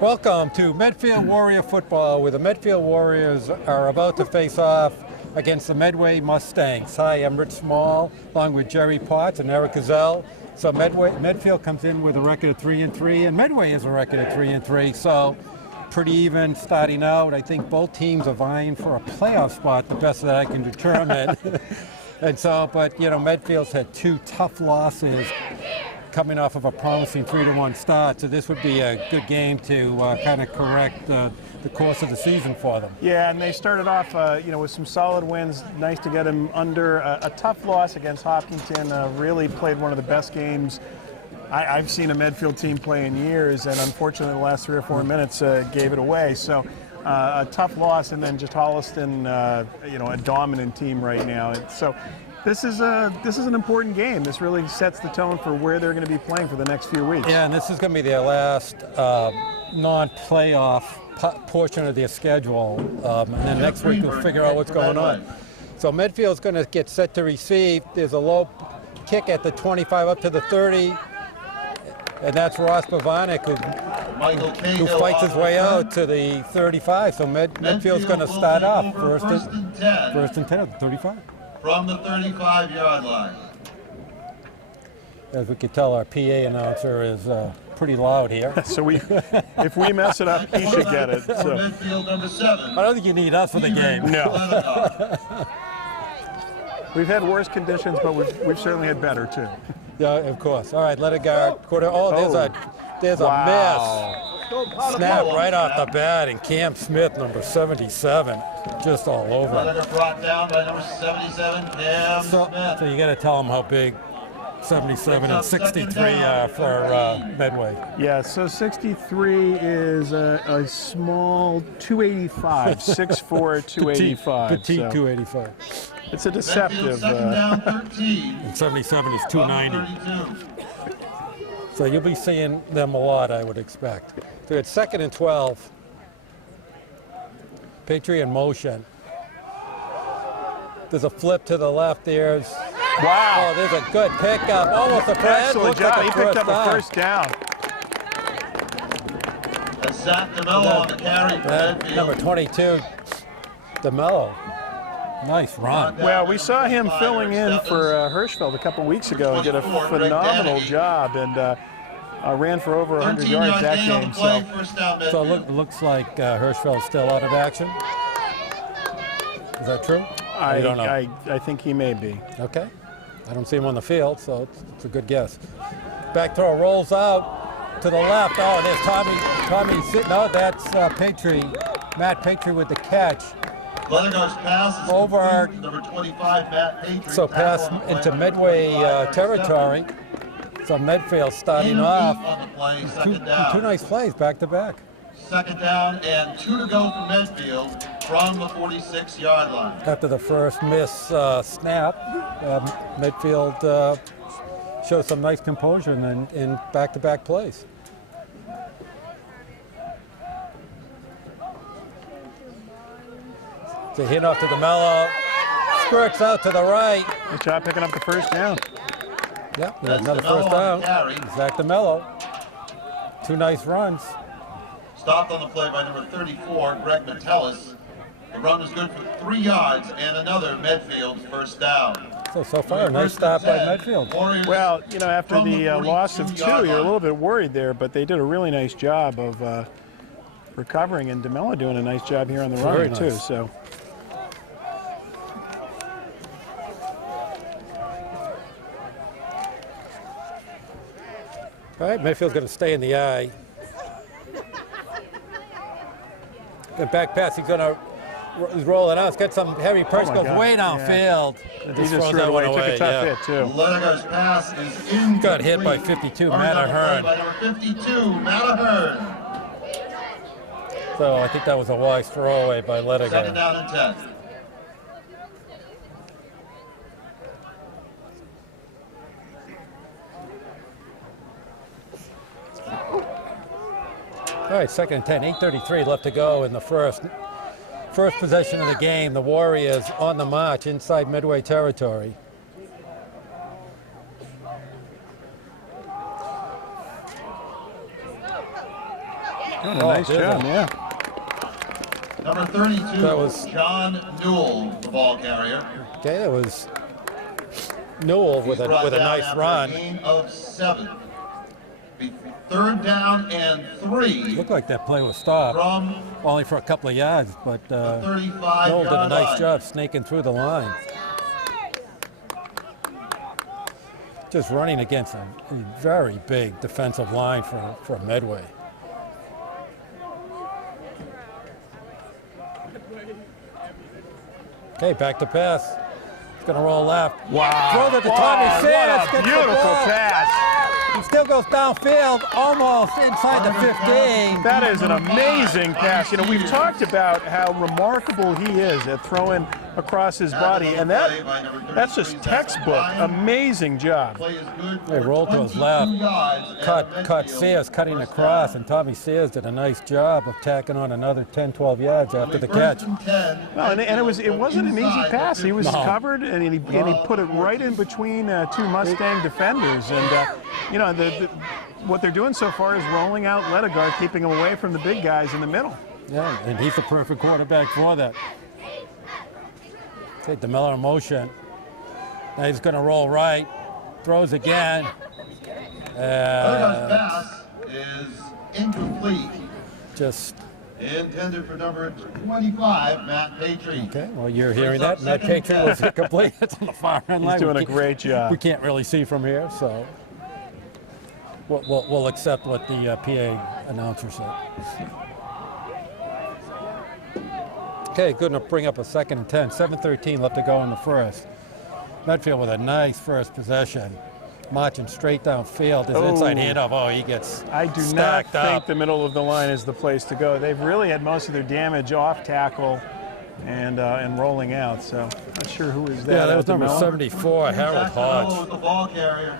Welcome to Medfield Warrior Football, where the Medfield Warriors are about to face off against the Medway Mustangs. Hi, I'm Rich Small, along with Jerry Potts and Eric Gazelle. So Medfield comes in with a record of 3-3, and Medway has a record of 3-3. So pretty even starting out. I think both teams are vying for a playoff spot, the best that I can determine. And so, but you know, Medfield's had two tough losses coming off of a promising 3-1 start, so this would be a good game to kind of correct the course of the season for them. Yeah, and they started off, with some solid wins. Nice to get them under a tough loss against Hopkinton. Really played one of the best games I've seen a Medfield team play in years, and unfortunately, the last 3 or 4 minutes gave it away. So. A tough loss, and then just Holliston, a dominant team right now. So this is an important game. This really sets the tone for where they're going to be playing for the next few weeks. Yeah, and this is going to be their last non-playoff portion of their schedule, and then next week we'll figure out what's going on. So Medfield's going to get set to receive. There's a low kick at the 25 up to the 30. And that's Ross Bavanek, who fights his way out to the 35. So Medfield's going to start off first and 10 at the 35. From the 35-yard line. As we can tell, our PA announcer is pretty loud here. So if we mess it up, he should get it. So. Medfield number 7. I don't think you need us for the game. No. We've had worse conditions, but we've certainly had better too. Yeah, of course. All right, let it guard. Oh, there's a miss. Snap right off the bat, and Cam Smith, number 77, just all over. Brought down by number 77, Cam Smith. So you got to tell them how big 77 and 63 are for Medway. Yeah, so 63 is a small 285, 6'4", 285. Petite 285. It's a deceptive. And 77 is 290. So you'll be seeing them a lot, I would expect. So it's 2nd and 12. Patriot in motion. There's a flip to the left. There's wow. Oh, there's a good pickup. Almost a press. Excellent job. Like he picked up a first down. That's Zach DeMello on the carry for Medfield. Number 22, DeMello. Nice run. Well, we saw him filling in for Hirschfeld a couple weeks ago and did a phenomenal job, and ran for over 100 yards that game. So it looks like Hirschfeld's still out of action. Is that true? I don't know. I think he may be. Okay. I don't see him on the field, so it's a good guess. Back throw rolls out to the left. Oh, there's Tommy sitting. No, that's Matt Patry with the catch. Leathergar's pass is over number 25, Matt Patry. So pass into Medway territory. So Medfield starting off. On the play, two nice plays back to back. 2nd down and 2 to go for Medfield from the 46-yard line. After the first miss snap, Medfield shows some nice composure in back-to-back plays. The hit off to DeMello, skirts out to the right. Good job picking up the first down. Yep, another first down. Zach DeMello. 2 nice runs. Stopped on the play by number 34, Greg Metellus. The run was good for 3 yards and another Medfield first down. So far, a nice stop by Medfield. Well, after the loss of 2, you're a little bit worried there, but they did a really nice job of recovering, and DeMello doing a nice job here on the run too. So. All right, Medfield's going to stay in the eye. And back pass, he's rolling out. He's got some heavy pressure, goes way downfield. Yeah. He just threw that one away. Took a tough hit, too. Leathergar's pass is in. Got hit by 52, Matt Ahern. By number 52, Matt Ahern. So I think that was a wise throwaway by Leathergar. 2nd down and 10. All right, 2nd and 10, 8:33 left to go in the first possession of the game. The Warriors on the march inside Medway territory. Doing a nice job, yeah. Number 32, That was- John Newell, the ball carrier. Okay, that was Newell with He's brought a down nice after run. A gain of 7. Be 3rd down and 3 Looked like that play was stopped, from only for a couple of yards, but the Newell 35-yard did a nice line. job snaking through the line. Just running against a very big defensive line for Medway. Okay, back to pass. It's going to roll left. Wow. Throws it to Tommy Sayers. What a Gets the beautiful ball. pass. He still goes downfield, almost inside the 15. That is an amazing pass. You know, we've talked about how remarkable he is at throwing across his body, and that's just textbook. Amazing job. Play is good They for rolled to his 22 left. yards, and Cut Medfield Sayers cutting first across, down. and Tommy Sayers did a nice job of tacking on another 10, 12 yards after the catch. First and 10, Well, and it wasn't an easy inside pass. He was No. covered, and he put it right in between two Mustang defenders. And you know, what they're doing so far is rolling out Ledegaard, keeping him away from the big guys in the middle. Yeah, and he's the perfect quarterback for that. Okay, DeMello in motion. Now he's going to roll right, throws again. Ledegaard's pass is incomplete. Just Intended for number 25, Matt Patry. okay. Well, you're hearing First that. up, That second picture and was complete. It's on the far end line. He's doing We a can't- great job. We can't really see from here, so we'll accept what the PA announcer said. Okay, good enough. Bring up a 2nd and 10. 7:13 left to go in the first. Medfield with a nice first possession, marching straight downfield. His inside handoff. Oh, he gets I do not stacked think up. the middle of the line is the place to go. They've really had most of their damage off tackle and rolling out. So not sure who is that. Yeah, that was number DeMello? 74, Harold Back to Mello Hodge. with the ball carrier.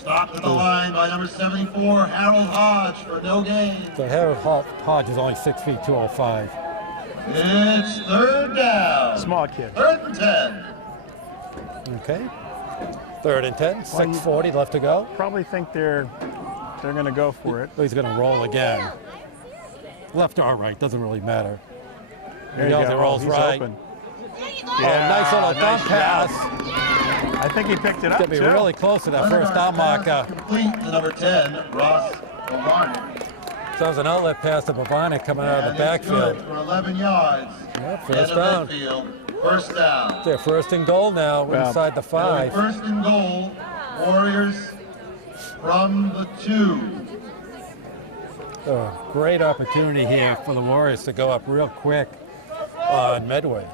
Stopped at the line by number 74, Harold Hodge, for no gain. So Harold Hodge is only 6 feet 205. It's 3rd down. Small kid. 3rd and 10. Okay. 3rd and 10. 6:40 left to go. Probably think they're going to go for it. Oh, he's going to roll again. Left or right, doesn't really matter. There you He go. also rolls He's right. open. Oh, nice little dump nice pass. route. I think he picked it up, Going to be too. really close to that first down marker. Complete to number 10, Ross Barney. So it was an outlet pass to Bavani coming out of the backfield. For 11 yards. Yeah, first And down. Medfield, first down. They're 1st and goal now, Well, inside the It'll be 5. 1st and goal. Warriors from the 2. Oh, great opportunity here for the Warriors to go up real quick on Medway.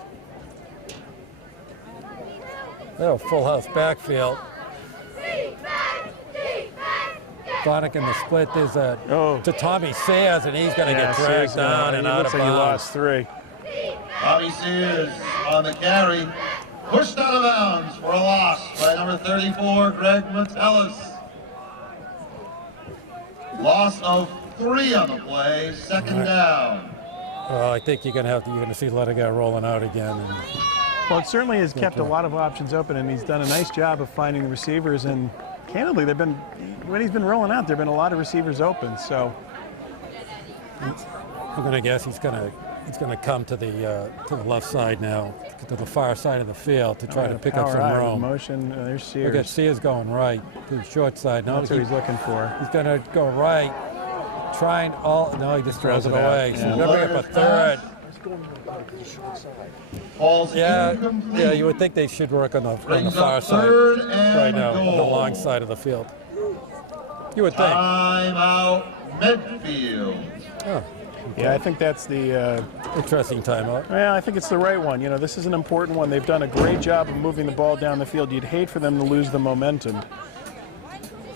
Oh, full house backfield. Bonnick in the split. There's a to Tommy Sayers, and he's going to get dragged down and out of looks like he bounds. lost 3. Bobby Sears on the carry. Pushed out of bounds for a loss by number 34, Greg Metellus. Loss of 3 on the play, 2nd down. I think you're going to see Ledegaard rolling out again. And Well, it certainly has kept a lot of options open, and he's done a nice job of finding the receivers. And candidly, when he's been rolling out, there have been a lot of receivers open. So I'm going to guess he's going to come to the left side now, to the far side of the field to try to pick up some power eye with room. motion. There's Sears. Look at Sears going right to the short side. No, That's what he's looking for. He's going to go right, trying all. No, he just throws it it out. away. So Yeah. he's going to bring up a 3rd. Falls incomplete. Yeah, you would think they should work on the Brings far up side 3rd and right now, goal. the long side of the field. You would think. Timeout, Medfield. Oh, Yeah, I think that's the. interesting timeout. Well, I think it's the right one. You know, this is an important one. They've done a great job of moving the ball down the field. You'd hate for them to lose the momentum.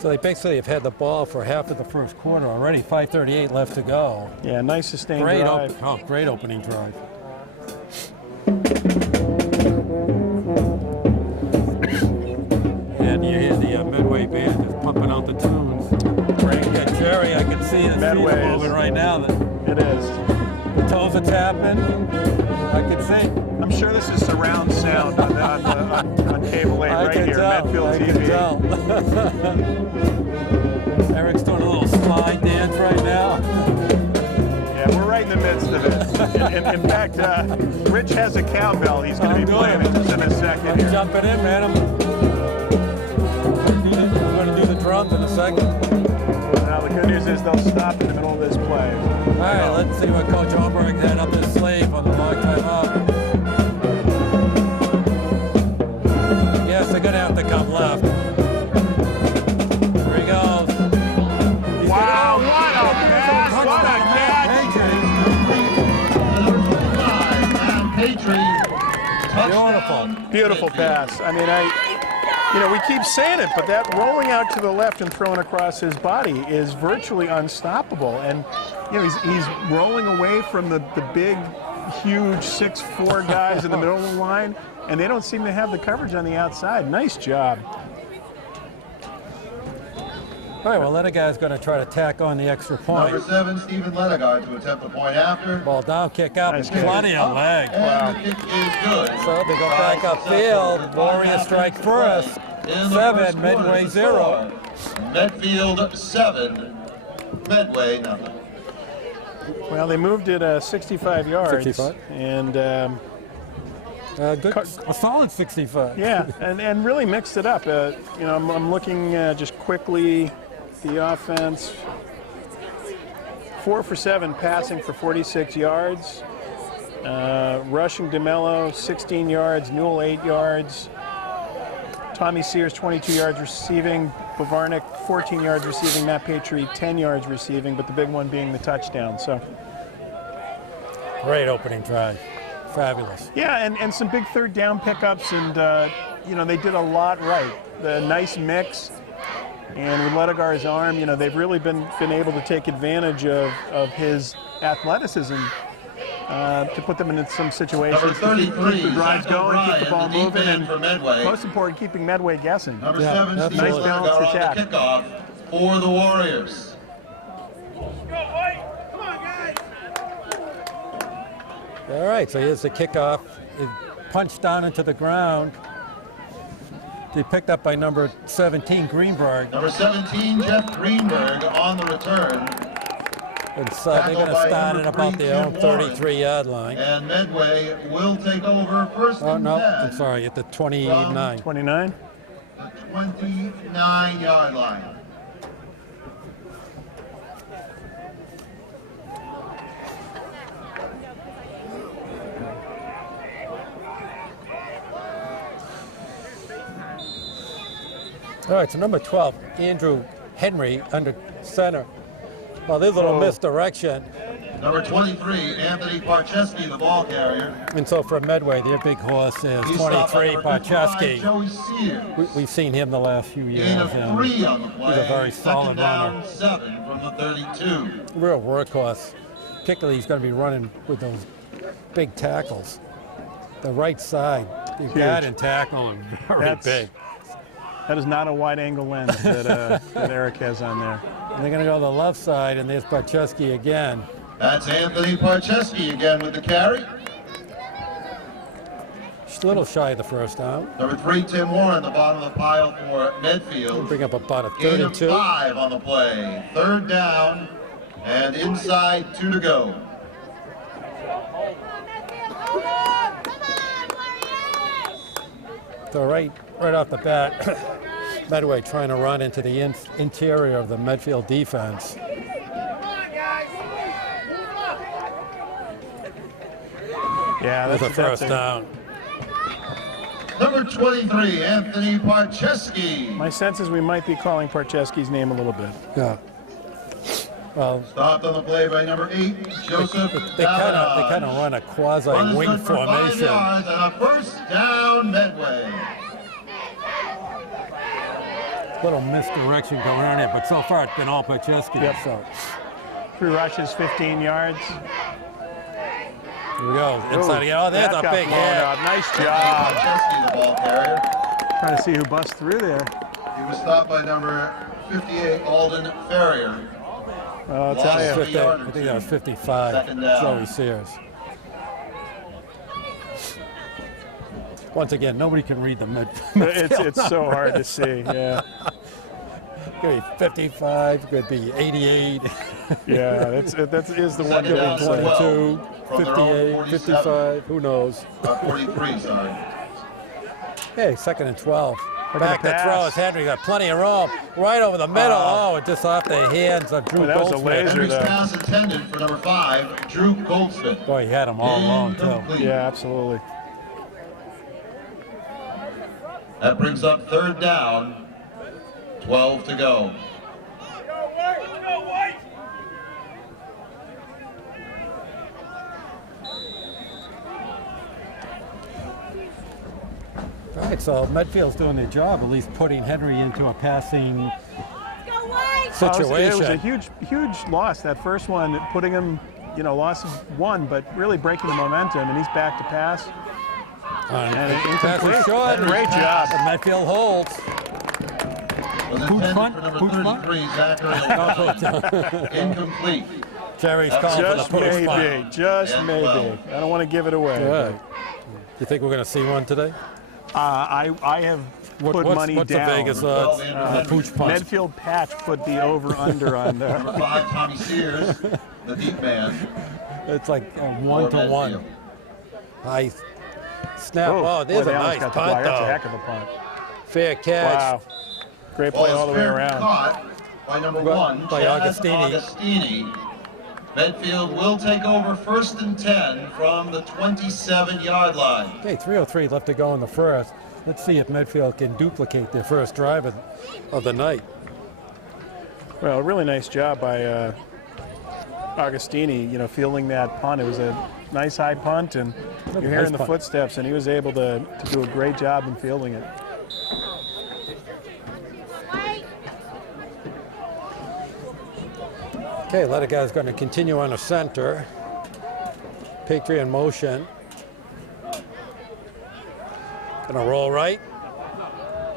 So they basically have had the ball for half of the first quarter already. 5:38 left to go. Yeah, nice sustained Great, drive. great opening drive. And you hear the Medway band just pumping out the tunes. Great. Yeah, Jerry, I can see his feet Medway is- moving right now. It is. The toes are tapping. I can see. I'm sure this is surround sound on cable 8 I right can here, tell. Medfield I TV. can tell. Eric's doing a little slide dance right now. In fact, Rich has a cowbell. He's going to be playing it just in a second. I'm jumping in, man. I'm going to do the drums in a second. Now, the good news is they'll stop in the middle of this play. All right, let's see what Coach Holmberg had up his sleeve on the long time up. Yes, they're going to have to come left. Here he goes. Wow, what a pass! What a catch! Beautiful pass. I mean, we keep saying it, but that rolling out to the left and throwing across his body is virtually unstoppable. And he's rolling away from the big, huge 6'4" guys in the middle of the line, and they don't seem to have the coverage on the outside. Nice job. All right, well, Lenegard's going to try to tack on the extra point. Number 7, Stephen Lenegard, to attempt the point after. Ball down, kick up, Nice plenty of leg. And the kick is good. So they go back upfield. Warrior strike first. 7, Medway 0. Medfield 7, Medway nothing. Well, they moved it 65 yards. 65? And Good, a solid 65. yeah, and really mixed it up. I'm looking just quickly the offense. 4 for 7 passing for 46 yards. Rushing DeMello 16 yards, Newell 8 yards. Tommy Sears 22 yards receiving. Bavarnik 14 yards receiving. Matt Patry 10 yards receiving, but the big one being the touchdown. So Great opening drive. Fabulous. yeah, and some big third down pickups, and they did a lot right. The nice mix, and with Lenegard's arm, they've really been able to take advantage of his athleticism to put them in some situations to keep the drives going, keep the ball moving, and most important, keeping Medway guessing. Number 7, Steve Nice balanced Lenegard on attack. the kickoff for the Warriors. All right, so here's the kickoff. It punched down into the ground. They picked up by number 17, Greenberg. Number 17, Jeff Greenberg on the return. And so they're going to start at about their own 33-yard line. And Medway will take over first Oh, and no, 10. I'm sorry, at the 29. 29. The 29-yard line. All right, so number 12, Andrew Henry under center. Well, there's a little misdirection. Number 23, Anthony Parcheski, the ball carrier. And so for Medway, their big horse is He's stopped by 23, number 55, Parcheski. Joey Sears. We've seen him the last few years. Gain of and 3 on the play. He's a very solid Second down, runner. 7 from the 32. Real workhorse. Particularly, he's going to be running with those big tackles. The right side, the guard and tackle are very big. That is not a wide-angle lens that Eric has on there. And they're going to go to the left side, and there's Parcheski again. That's Anthony Parcheski again with the carry. Just a little shy of the first down. Number 3, Tim Warren, the bottom of the pile for Medfield. Bring up about a Gain of 32. 5 on the play. Third down and inside 2 to go. So right off the bat, Medway trying to run into the interior of the Medfield defense. Yeah, That's a first down. Number 23, Anthony Parcheski. My sense is we might be calling Parcheski's name a little bit. Yeah. Well, Stopped on the play by number 8, Joseph they kind of run a quasi-wing formation. And a first down, Medway. Little misdirection going on here, but so far it's been all Parcheski. Yep. So 3 rushes, 15 yards. here we go. Inside again. Oh, there's that a got big blown hit. out. Nice job. Parcheski, the ball carrier. Trying to see who busts through there. He was stopped by number 58, Alden Ferrier. I'll tell you. 50, I think that was 55, Second down. Joey Sears. Once again, nobody can read the midfield. It's so hard to see, yeah. Could be 55, could be 88. Yeah, that is the one. Second down, 22, 12 from their own 58, 47. 55, who knows? 43, sorry. Hey, 2nd and 12. Look Back at the to pass. throw is Henry, got plenty of room. Right over the middle. Oh, just off the hands of Drew Boy, that was a Goldsmith. laser. Henry's though. pass intended for number 5, Drew Goldsmith. Boy, he had them all along, too. Incomplete. Yeah, absolutely. That brings up 3rd down, 12 to go. All right, so Medfield's doing their job, at least putting Henry into a passing situation. It was a huge loss. That first one, putting him, loss of 1, but really breaking the momentum, and he's back to pass. And Pass is incomplete. short. Great job. And Medfield holds. Was Pooch intended punt? for number Pooch punt? 33, Zachary. Incomplete. Jerry's calling for the Just pooch punt. maybe. Just And maybe. 12. I don't want to give it away. Good. You think we're going to see one today? I have put money what's down. the Vegas odds? Andrew Pooch punt. Medfield Patch put the over/under on there. Number 5, Tommy Sears, the deep man. It's like for 1-to-1. Medfield. Nice snap. Oh, there's boy, a they almost nice got the punt, flag. That's a though. heck of a punt. Fair catch. Wow. Great Ball play is all the way fair around. caught by number 1, By Chad Agostini. Agostini. Medfield will take over 1st and 10 from the 27-yard line. Okay, 3:03 left to go in the first. Let's see if Medfield can duplicate their first drive of the night. Well, a really nice job by Agostini, fielding that punt. It was a nice high punt, and you're Nice hearing the punt. footsteps, and he was able to do a great job in fielding it. Okay, Lettigar's going to continue on the center. Patriot in motion. Going to roll right.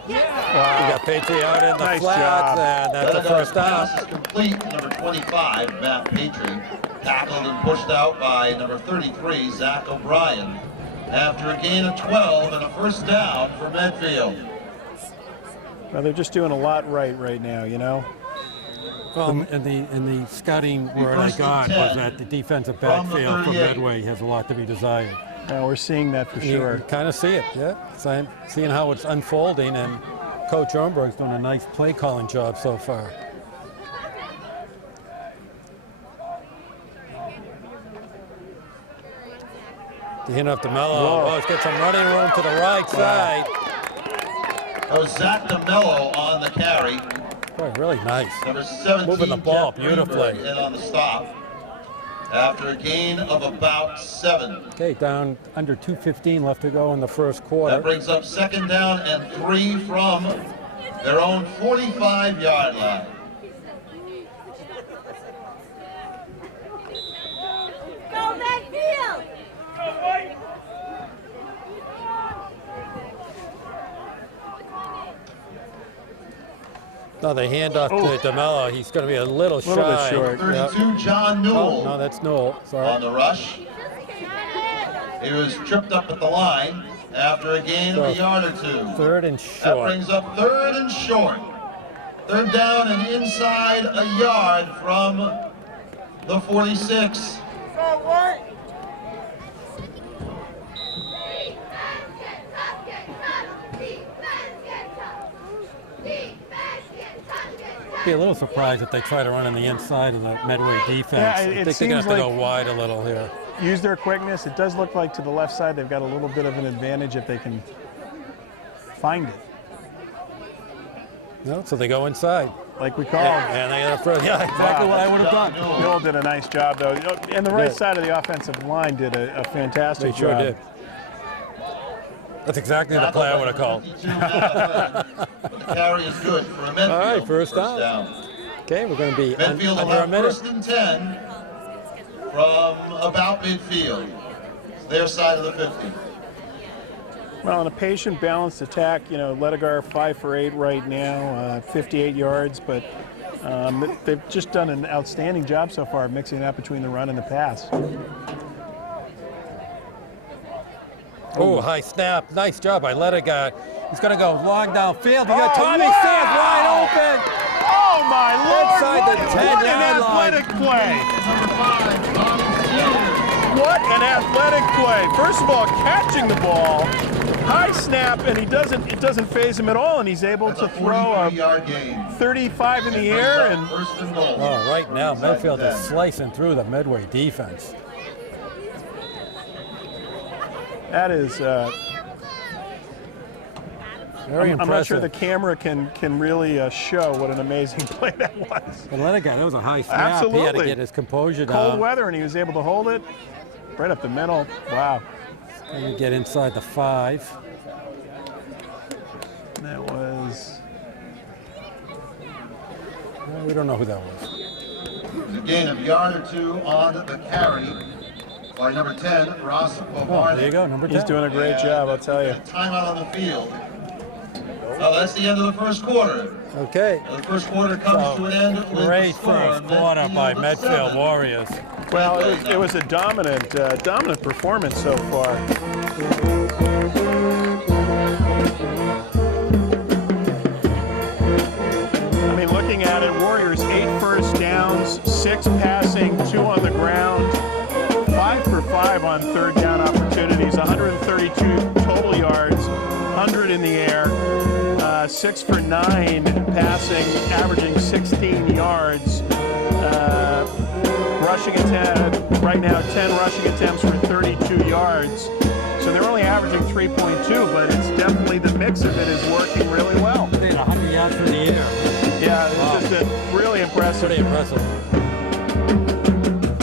We got Patriot out in the Nice flats, job. and that's a Lettigar's first down. pass is complete to number 25, Matt Patry. Tackled and pushed out by number 33, Zach O'Brien. After a gain of 12 and a first down for Medfield. Well, they're just doing a lot right now, Well, in the scouting word I first and got 10 was that the defensive from the backfield for 38. Medway has a lot to be desired. We're seeing that for sure. You kind of see it, yeah. Seeing how it's unfolding, and Coach Ornberg's doing a nice play calling job so far. The hand off to Mello. Whoa. Oh, he's got some running room to the right side. That was Zach DeMello on the carry. Boy, really nice. Number 17, Moving the ball Jeff beautifully. Greenberg in on the stop. After a gain of about 7. Okay, down under 2:15 left to go in the first quarter. That brings up 2nd down and 3 from their own 45-yard line. Go Medfield! Now the handoff to DeMello. He's going to be a little shy. Little bit short. Yep. 32, John Oh, Newell no, that's Newell. on Sorry. the rush. He was tripped up at the line after a gain of a yard or 2. 3rd and That short. brings up 3rd and short. 3rd down and inside a yard from the 46. Be a little surprised if they try to run on the inside of the Medway defense. Yeah, I it think they're going to have seems to go like- wide a little here. Use their quickness. It does look like to the left side they've got a little bit of an advantage if they can find it, No, so they go inside. like we called. And they got a first. Yeah, exactly what I would have done. Newell did a nice job, though. And the right Did. side of the offensive line did a fantastic They sure job. did. That's exactly the play I would have called. But the carry is good for a Medfield. All right, first down. Okay, we're going to be Medfield will under a have minute. 1st and 10 from about midfield. It's their side of the 50. Well, in a patient, balanced attack, Lettigar 5 for 8 right now, 58 yards, but they've just done an outstanding job so far of mixing that between the run and the pass. Oh, high snap. Nice job by Lettigar. He's going to go long downfield. You got Tommy Sands wide open. Oh my Lord! Inside the What 10-yard an line. athletic play! Number 5, Bobby Sears. What an athletic play! First of all, catching the ball, high snap, and it doesn't phase him at all, and he's able That's to a throw a 43-yard gain. 35 in the air, and First and goal. Oh, right now, Medfield is 10. slicing through the Medway defense. that is. Very I'm not sure impressive. the camera can really show what an amazing play that was. But let it go. That was a high snap. He had to Absolutely. get his composure Cold down. weather, and he was able to hold it right up the middle. Wow. And you get inside the 5. That was. We don't know who that was. A gain of yard or 2 on the carry by number 10, Ross Oh, Bomardi. there you go, number 10. He's doing a great job, I'll tell you. Timeout on the field. Well, that's the end of the first quarter. Okay. And the first quarter comes to an end with the Great score, first quarter by Medfield 7. Warriors. Well, it was a dominant performance so far. I mean, looking at it, Warriors 8 first downs, 6 passing, 2 on the ground, 5 for 5 on third down opportunities, 132 total yards, 100 in the air, 6 for 9 passing, averaging 16 yards. Rushing attempt, right now 10 rushing attempts for 32 yards. So they're only averaging 3.2, but it's definitely the mix of it is working really well. They had 100 yards through the air. Yeah, it's just been really impressive. Pretty impressive.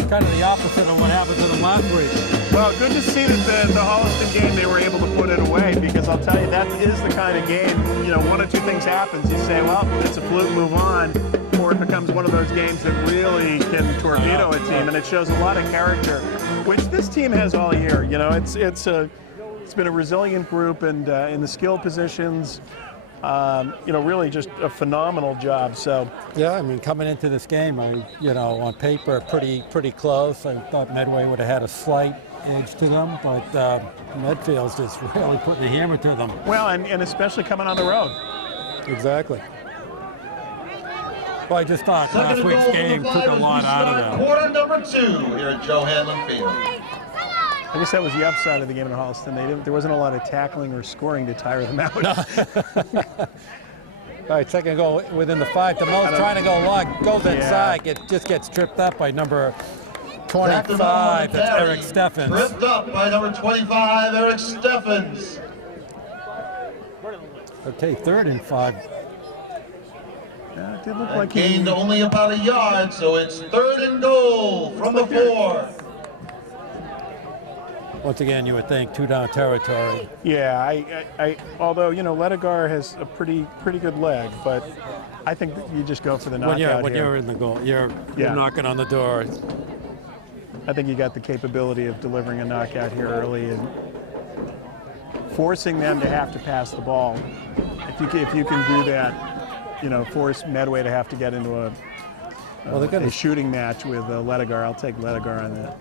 Kind of the opposite of what happened to them last week. Well, good to see that the Holliston game, they were able to put it away, because I'll tell you, that is the kind of game, you know, one of two things happens. You say, well, it's a fluke, move on, or it becomes one of those games that really can torpedo a team, and it shows a lot of character, which this team has all year. You know, it's been a resilient group, and in the skill positions, you know, really just a phenomenal job. So Yeah, I mean, coming into this game, on paper, pretty close. I thought Medway would have had a slight edge to them, but Medfield's just really putting the hammer to them. well, and especially coming on the road. Exactly. Well, I just thought Second last and week's goal for the game took Flyers a as we lot out start of them. quarter number 2 here at Joe Hanlon Field. I guess that was the upside of the game in Holliston. There wasn't a lot of tackling or scoring to tire them out. All right, second goal within the 5. The most trying to go long, goes inside, just ggets tripped up by number 25. That's Eric Steffens. Tripped up by number 25, Eric Steffens. Okay, 3rd and 5. Yeah, it did look That like he gained only about a yard, so it's 3rd and goal from the 4. Once again, you would think 2-down territory. Yeah, I although, you know, Ledegar has a pretty good leg, but I think that you just go for the knockout When here. you're in the goal, you're Yeah. knocking on the door. I think you got the capability of delivering a knockout here early and forcing them to have to pass the ball. If you can do that, you know, force Medway to have to get into a shooting match with Ledegar. I'll take Ledegar on that.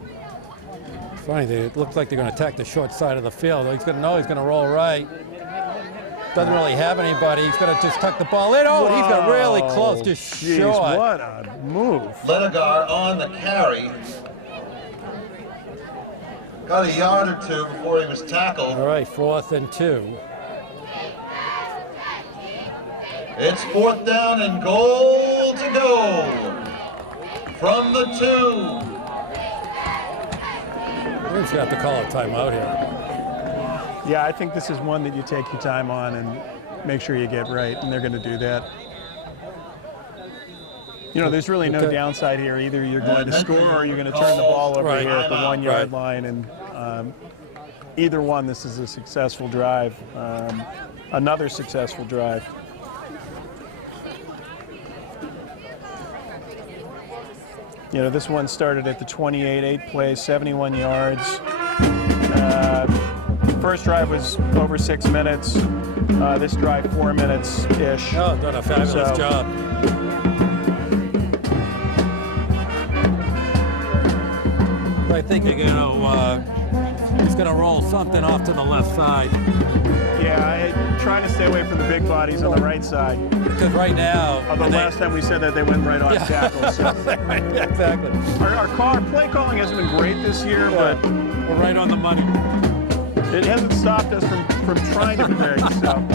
Funny, it looks like they're going to attack the short side of the field. He's going to roll right. Doesn't really have anybody. He's going to just tuck the ball in. Oh, he's got really close, just Jeez, short. what a move. Ledegar on the carry. Got a yard or 2 before he was tackled. All right, 4th and 2. It's 4th down and goal to go from the 2. He's got to call a timeout here. Yeah, I think this is one that you take your time on and make sure you get right, and they're going to do that. You know, there's really no downside here. Either you're going to score or you're going to turn the ball over Right. here at the 1 yard Right. line, and either one, this is a successful drive, another successful drive. You know, this one started at the 28, 8 plays, 71 yards. First drive was over 6 minutes. This drive, 4 minutes-ish. Oh, done a fabulous job. I think you're going to he's going to roll something off to the left side. Yeah, I'm trying to stay away from the big bodies on the right side. Because right now... Although last time we said that they went right off tackles. So. Exactly. Our play calling hasn't been great this year, but we're right on the money. It hasn't stopped us from trying to be very so.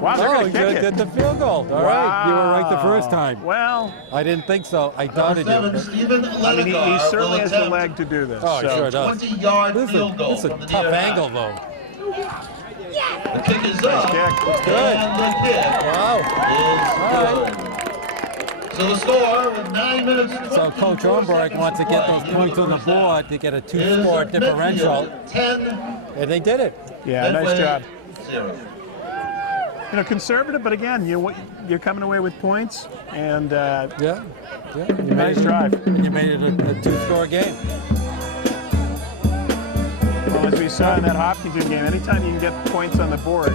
Wow, they're going to kick it. Did the field goal. All right, you were right the first time. Well, I didn't think so. I doubted you. Stephen I mean, he certainly has the leg to do this. Oh, he sure does. 20-yard field goal. This is a tough angle, though. The kick is up. Nice kick. And the kick Wow. is good. So the score with 9 minutes. So Coach Ornberg wants to get those points on the board to get a 2-score differential. 10. And they did it. Yeah, nice job. 0. You know, conservative, but again, you're coming away with points, and Yeah. nice drive. And you made it a 2-score game. Well, as we saw in that Hopkinton game, anytime you can get points on the board,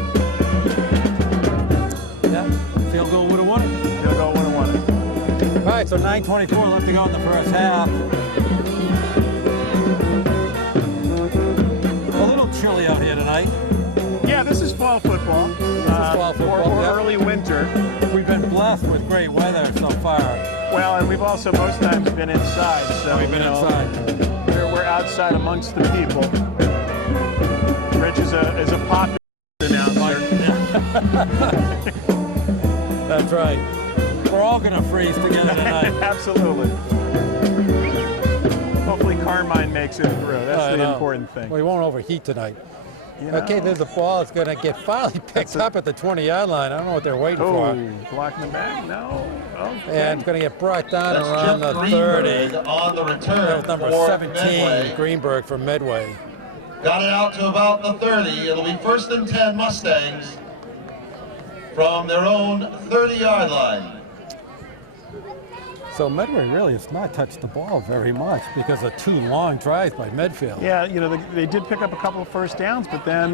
Yeah. Field goal would have won it. you'll go 1-1. All right, so 9:24 left to go in the first half. A little chilly out here tonight. Yeah, this is fall football. Fall football, or yeah. early winter. We've been blessed with great weather so far. Well, and we've also most times been inside. So We've been inside. We're outside amongst the people. Rich is a popular announcer. That's right. We're all going to freeze together tonight. Absolutely. Hopefully Carmine makes it through. That's I the know. important thing. We won't overheat tonight. You know? Okay, there's a ball. It's going to get finally picked up at the 20-yard line. I don't know what they're waiting for. Blocking the back? No. Okay. And it's going to get brought down That's around Jim the 30. Greenberg on the return. That was number for 17, Medway. Greenberg from Medway. Got it out to about the 30. It'll be 1st and 10 Mustangs from their own 30-yard line. So Medway really has not touched the ball very much because of 2 long drives by Medfield. Yeah, you know, they did pick up a couple of first downs, but then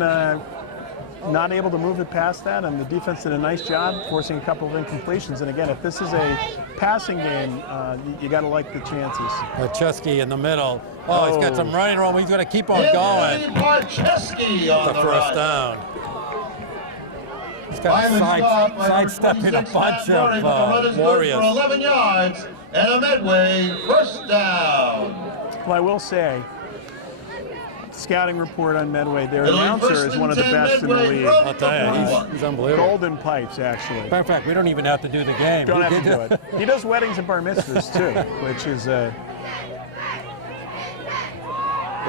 not able to move it past that, and the defense did a nice job forcing a couple of incompletions. And again, if this is a passing game, you got to like the chances. Chesky in the middle. Oh, he's got some running room. He's going to keep on going. Parcheski on The the first run. down. He's got a sidestepping a bunch of Warriors. For 11 yards and a Medway first down. Well, I will say, scouting report on Medway, their It'll be announcer first is and one of the 10 best in the Medway league. from I'll tell you, he's unbelievable. Golden pipes, actually. Matter of fact, we don't even have to do the game. Don't We have to did do it. He does weddings and bar mitzvahs too, which is There's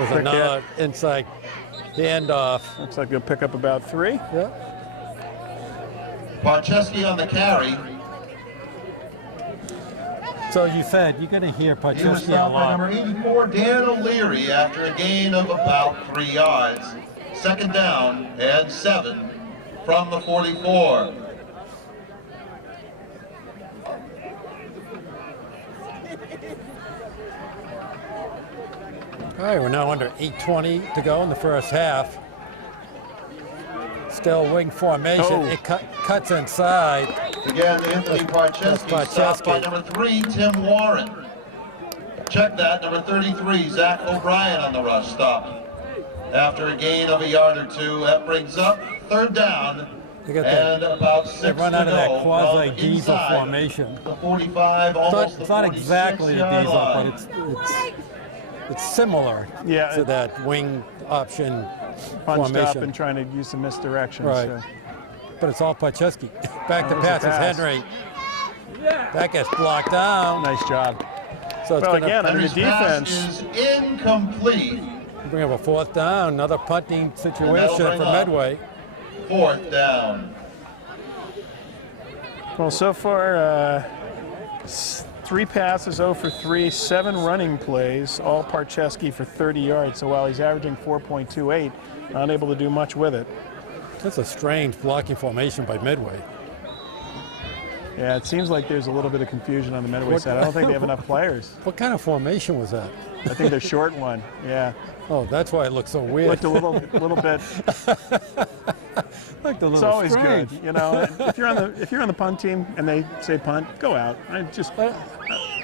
Quick another inside handoff. looks like he'll pick up about 3. Yeah. Parcheski on the carry. So you said you're going to hear He was Pacheski a stopped by lot. number 84, Dan O'Leary, after a gain of about 3 yards. 2nd down and 7 from the 44. All right, we're now under 8:20 to go in the first half. Still wing formation. Oh. It cuts inside. Again, Anthony Parcheski stopped by number 3, Tim Warren. Check that, number 33, Zach O'Brien on the rush stop. After a gain of a yard or 2, that brings up 3rd down Look at that. and about 6 They run to out of that go quasi from diesel inside formation. the 45, almost It's the not exactly the 46-yard diesel, line. but it's similar Yeah, to that wing option punched up formation. and trying to use some misdirection. Right. So. But it's all Pacheski. Back to That was a pass is pass. Henry. That gets blocked down. Nice job. So it's Well, going again, to under the Henry's pass defense, is incomplete. bring up a 4th down. Another punting situation bring for up- Medway. 4th down. well, so far, 3 passes, 0 for 3, 7 running plays, all Parcheski for 30 yards. So while he's averaging 4.28, unable to do much with it. That's a strange blocking formation by Medway. Yeah, it seems like there's a little bit of confusion on the Medway side. I don't think they have enough players. What kind of formation was that? I think they're short one. Yeah, Oh, that's why it looks so weird. looked a little bit. Looked a little It's always strange. good, you know. If you're on the punt team and they say punt, go out. I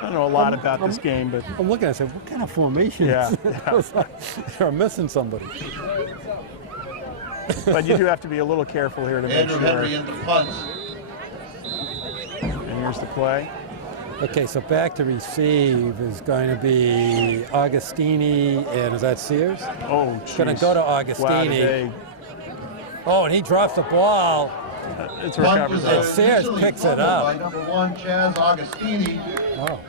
don't know a lot about this game, but I'm looking at it, I said, what kind of formation Yeah, is this? They're missing somebody. but you do have to be a little careful here to make Andrew sure. Henry in the punt. And here's the play. Okay, so back to receive is going to be Augustini, and is that Sears? Oh, Going to go to Augustini. Oh, and he drops the ball. It's Punt recovered. was though. Sears initially picks it fumbled up. by number 1, Chaz Augustini. Oh.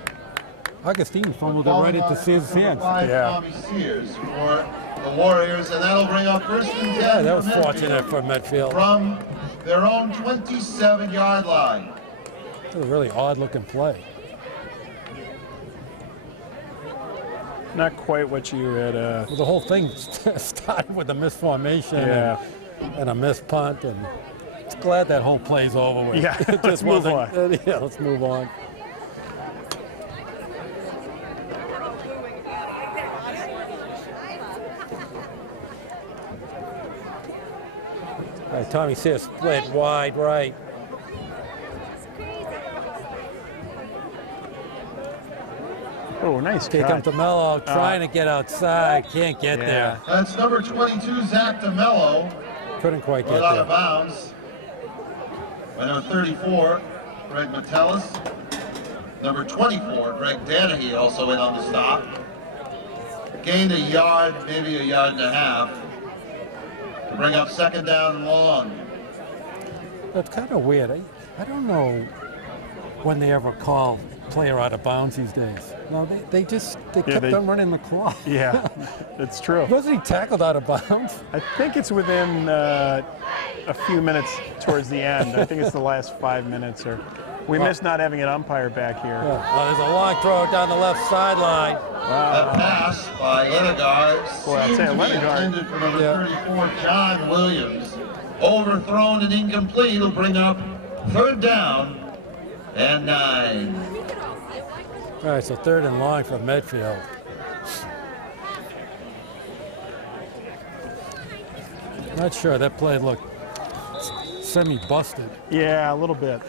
Augustini fumbled it right into Sears' hands. Yeah. Tommy Sears for the Warriors, and that'll bring up first and 10. Yeah, that was for fortunate for Medfield. From their own 27-yard line. It was a really odd-looking play. Not quite what you had. Well, the whole thing started with a missed formation Yeah. and a missed punt, and it's glad that whole play's over with. Yeah, It let's just move wasn't- Yeah, let's move on. All right, Tommy Sears split wide right. Oh, nice Here comes cut. DeMello trying to get outside, can't get Yeah. there. That's number 22, Zach DeMello. Couldn't quite get Run out of there. bounds. By number 34, Greg Metellus. Number 24, Greg Danahy, also in on the stop. Gained a yard, maybe a yard and a half, to bring up second down and long. It's kind of weird. I don't know when they ever call player out of bounds these days. No, they kept they- on running the clock. Yeah, it's true. Wasn't he tackled out of bounds? I think it's within a few minutes towards the end. I think it's the last 5 minutes. Or we missed not having an umpire back here. Yeah. Well, there's a long throw down the left sideline. That pass by Lenegar Boy, I'll seemed tell to you, be Lenegar- intended for number Yeah. 34, John Williams. Overthrown and incomplete. Will bring up third down and 9. All right, so third and long for Medfield. Not sure. That play looked semi-busted. Yeah, a little bit.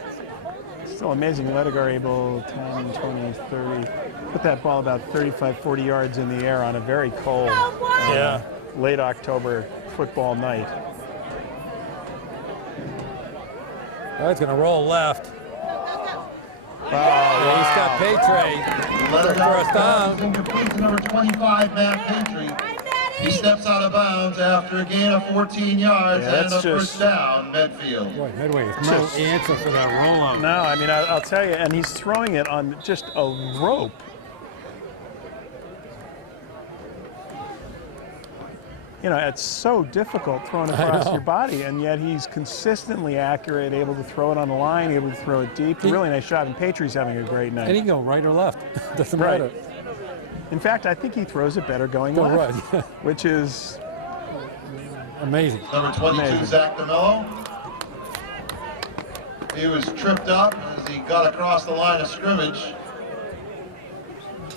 Still amazing. Ledegar able 10, 20, 30. Put that ball about 35, 40 yards in the air on a very cold Yeah. late October football night. All right, it's going to roll left. Oh, Yeah, he's got Paytre for first down. Incomplete to number 25, Matt Patry. He steps out of bounds after a gain of 14 yards Yeah, and a that's first down, Medfield. Boy, Medway has no answer for that rollout. No, I mean, I'll tell you, and he's throwing it on just a rope. You know, it's so difficult throwing across know. your body, and yet he's consistently accurate, able to throw it on the line, able to throw it deep. Really nice shot, and Patry's having a great night. And he can go right or left. Doesn't Right. matter. In fact, I think he throws it better going Go left, right. which is Amazing. Number 22, Amazing. Zach DeMello. He was tripped up as he got across the line of scrimmage.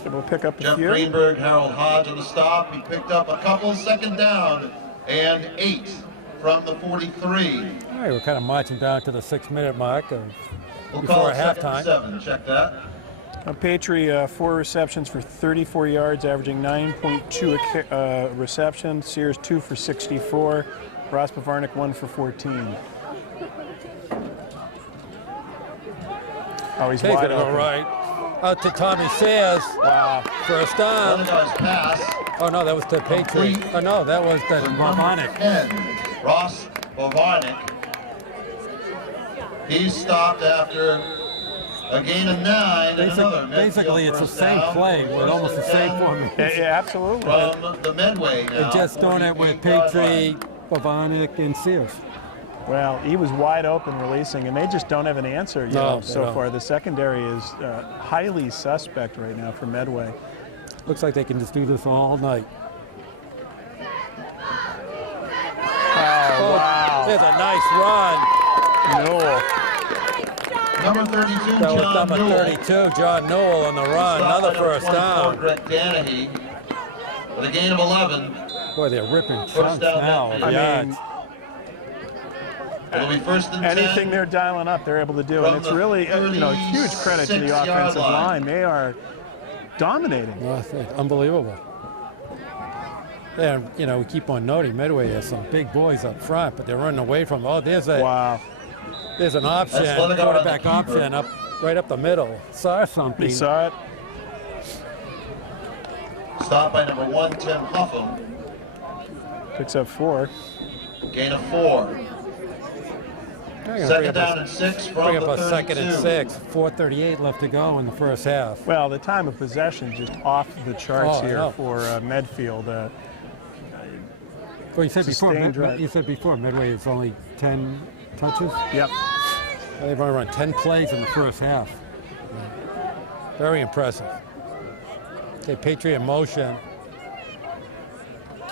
able to pick up a Jeff few. Greenberg, Harold Hodge on the stop. He picked up a couple, second down and 8 from the 43. All right, we're kind of marching down to the 6-minute mark of We'll call before it second and halftime. 7. Check that. Patry, 4 receptions for 34 yards, averaging 9.2 reception. Sears, 2 for 64. Ross Bavarnik, 1 for 14. Oh, he's He's wide going to go open. right. Out to Tommy Sayers. Wow. First down. Lenegar's pass. Oh, no, that was to Patriot. Oh, no, that was the Barbonic. 10, Ross Bavarnik. He stopped after a gain of 9 and another Medfield Basically, it's the first same down. play with First almost the and same 10 formation. Yeah, absolutely. From the Medway now. They're just doing it with 48-yard line. Patriot, Barbonic, and Sears. Well, he was wide open releasing, and they just don't have an answer No, they so don't. far. The secondary is highly suspect right now for Medway. Looks like they can just do this all night. Oh, wow. There's a nice run. Newell. Number 32, That was John number Newell. 32, John Newell on the run. Stop Another by number first 24, down. Greg Danahy. With a gain of 11. Boy, they're ripping First chunks down, now. Medfield. Yards. It'll be first and 10. Anything they're dialing up, they're able to do. And it's really, huge credit to the offensive line. They are dominating. Oh, unbelievable. And, we keep on noting Medway has some big boys up front, but they're running away from them. Oh, there's an option, quarterback option right up the middle. Saw something. He saw it. Stop by number 1, Tim Huffam. Picks up 4. Gain of 4. Second down and 6 from bring the up a 32. second and 6. 4:38 left to go in the first half. Well, the time of possession just off the charts here for Medfield. Well, you said before Medway is only 10 touches. Yep. They've only run 10 plays in the first half. Very impressive. Okay, Patriot in motion.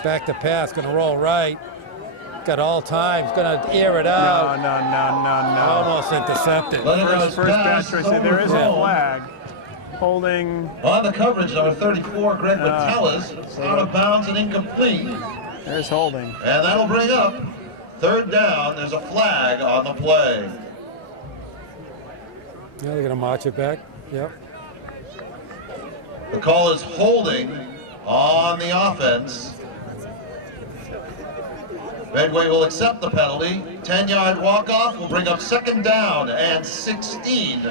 Back to pass, gonna roll right. Got all times, gonna air it out. No. Almost intercepted. First bad choice. There is a flag. Holding. On the coverage, number 34, Greg Metellus. Out of bounds and incomplete. There's holding. And that'll bring up third down. There's a flag on the play. Yeah, they're gonna march it back. Yep. The call is holding on the offense. Medway will accept the penalty. 10-yard walk-off will bring up second down and 16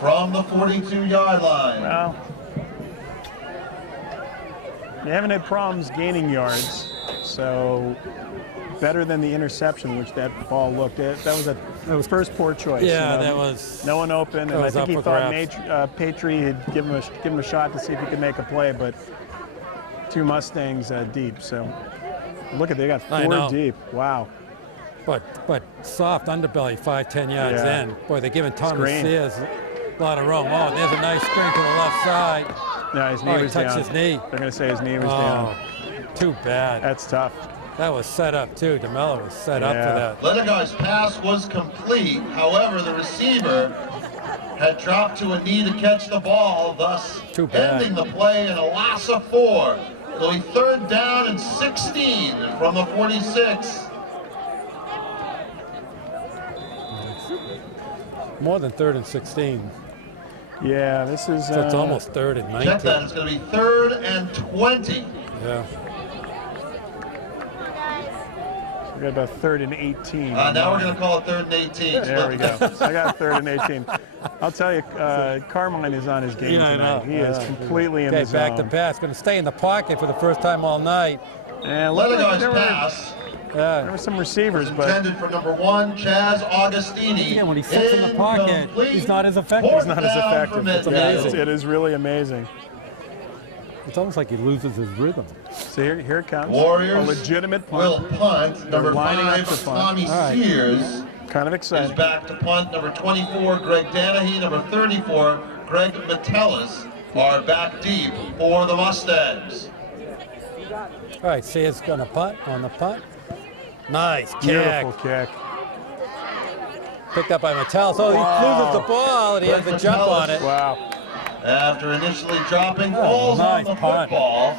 from the 42-yard line. Well, they haven't had problems gaining yards, so better than the interception, which that ball looked at. That was first poor choice. Yeah, that was. No one open, and I think he thought Patry would give him a shot to see if he could make a play, but 2 Mustangs deep. So look at, they got 4 deep. Wow. But soft underbelly, 5-10 yards in. Boy, they're giving Thomas Sears a lot of room. Oh, there's a nice screen to the left side. No, his knee was down. He touched his knee. They're going to say his knee was down. Too bad. That's tough. That was set up too. DeMello was set up for that. Lenegard's pass was complete. However, the receiver had dropped to a knee to catch the ball, thus ending the play in a loss of 4. It'll be third down and 16 from the 46. More than 3rd and 16. Yeah, this is. So it's almost 3rd and 19. Check that. It's going to be 3rd and 20. Yeah. We got about 3rd and 18. Now we're going to call it 3rd and 18. There we go. So I got 3rd and 18. I'll tell you, Carmine is on his game tonight. He is completely in the zone. Back to pass. Going to stay in the pocket for the first time all night. And Lenegard's pass. There were some receivers, but intended for number 1, Chaz Augustini. Yeah, when he sits in the pocket, he's not as effective. He's not as effective. It's amazing. It is really amazing. It's almost like he loses his rhythm. So here it comes. Warriors a legitimate punt. will punt. Number 5, Tommy Sears. Kind of exciting. Is back to punt. Number 24, Greg Danahy. Number 34, Greg Metellus are back deep for the Mustangs. All right, Sears going to punt on the punt. Nice kick. Beautiful kick. Picked up by Metellus. So he loses the ball and he has to jump on it. Wow. After initially dropping balls on the football.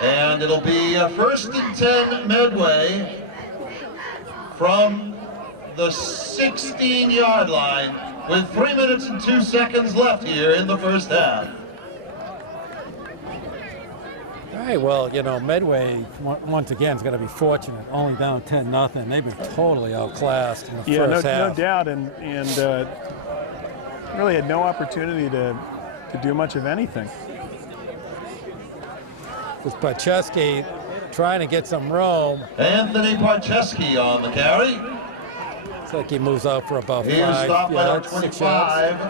And it'll be a 1st and 10 Medway from the 16-yard line with 3 minutes and 2 seconds left here in the first half. All right, well, Medway, once again, is going to be fortunate. Only down 10-0. They've been totally outclassed in the first half. No doubt, and really had no opportunity to do much of anything. With Pacheski trying to get some room. Anthony Pacheski on the carry. Looks like he moves out for about 5 yards. He is stopped by number 25,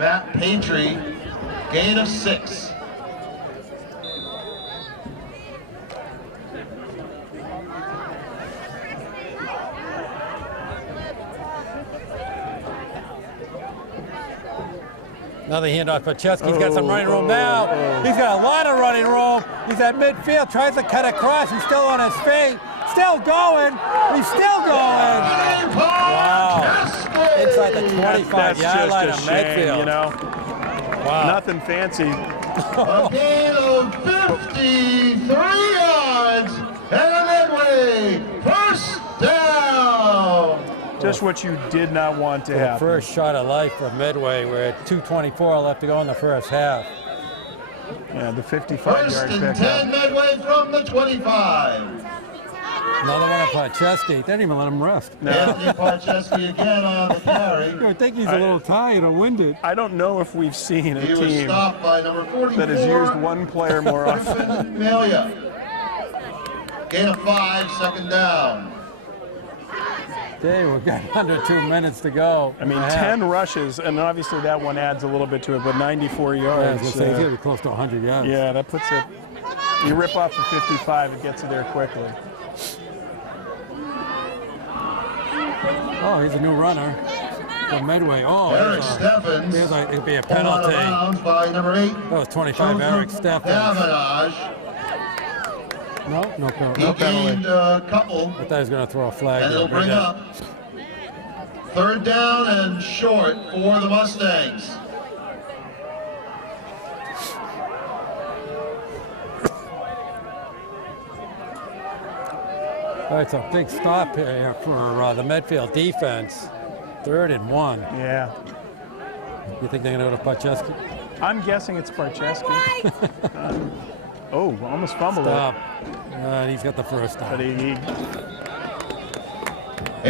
Matt Patry, gain of 6. Another handoff for Pacheski. He's got some running room now. He's got a lot of running room. He's at midfield, tries to cut across. He's still on his feet. Still going. He's still going. Wow. Inside the 25-yard line of Medfield. Wow. Nothing fancy. A gain of 53 yards and a Medway first down. Just what you did not want to happen. First shot of life for Medway. We're at 2:24 left to go in the first half. Yeah, the 55-yard First and 10 Medway from the 25. Another one of Podcheski. They didn't even let him rest. Anthony Podcheski again on the carry. I think he's a little tired or winded. I don't know if we've seen a He was team stopped by number 44. that has used one player more often. Melia. Gain of 5, second down. Okay, we've got under 2 minutes to go. I mean, 10 rushes, and obviously that one adds a little bit to it, but 94 Yeah, I was yards. gonna say, he's gonna be close to 100 yards. Yeah, that puts it. You rip off the 55, it gets you there quickly. Oh, he's a new runner for Medway. Oh, Eric Steffens. it'd be a Pulled out of penalty. bounds by number 8. That was 25, Eric Steffens. Davenage. No He penalty. gained a couple, I thought he was gonna throw a flag. and it'll bring up third down and short for the Mustangs. That's a big stop here for the Medfield defense. 3rd and 1. Yeah. You think they're gonna go to Podcheski? I'm guessing it's Podcheski. Oh, almost fumbled Stop. He's got the first it. down. But he,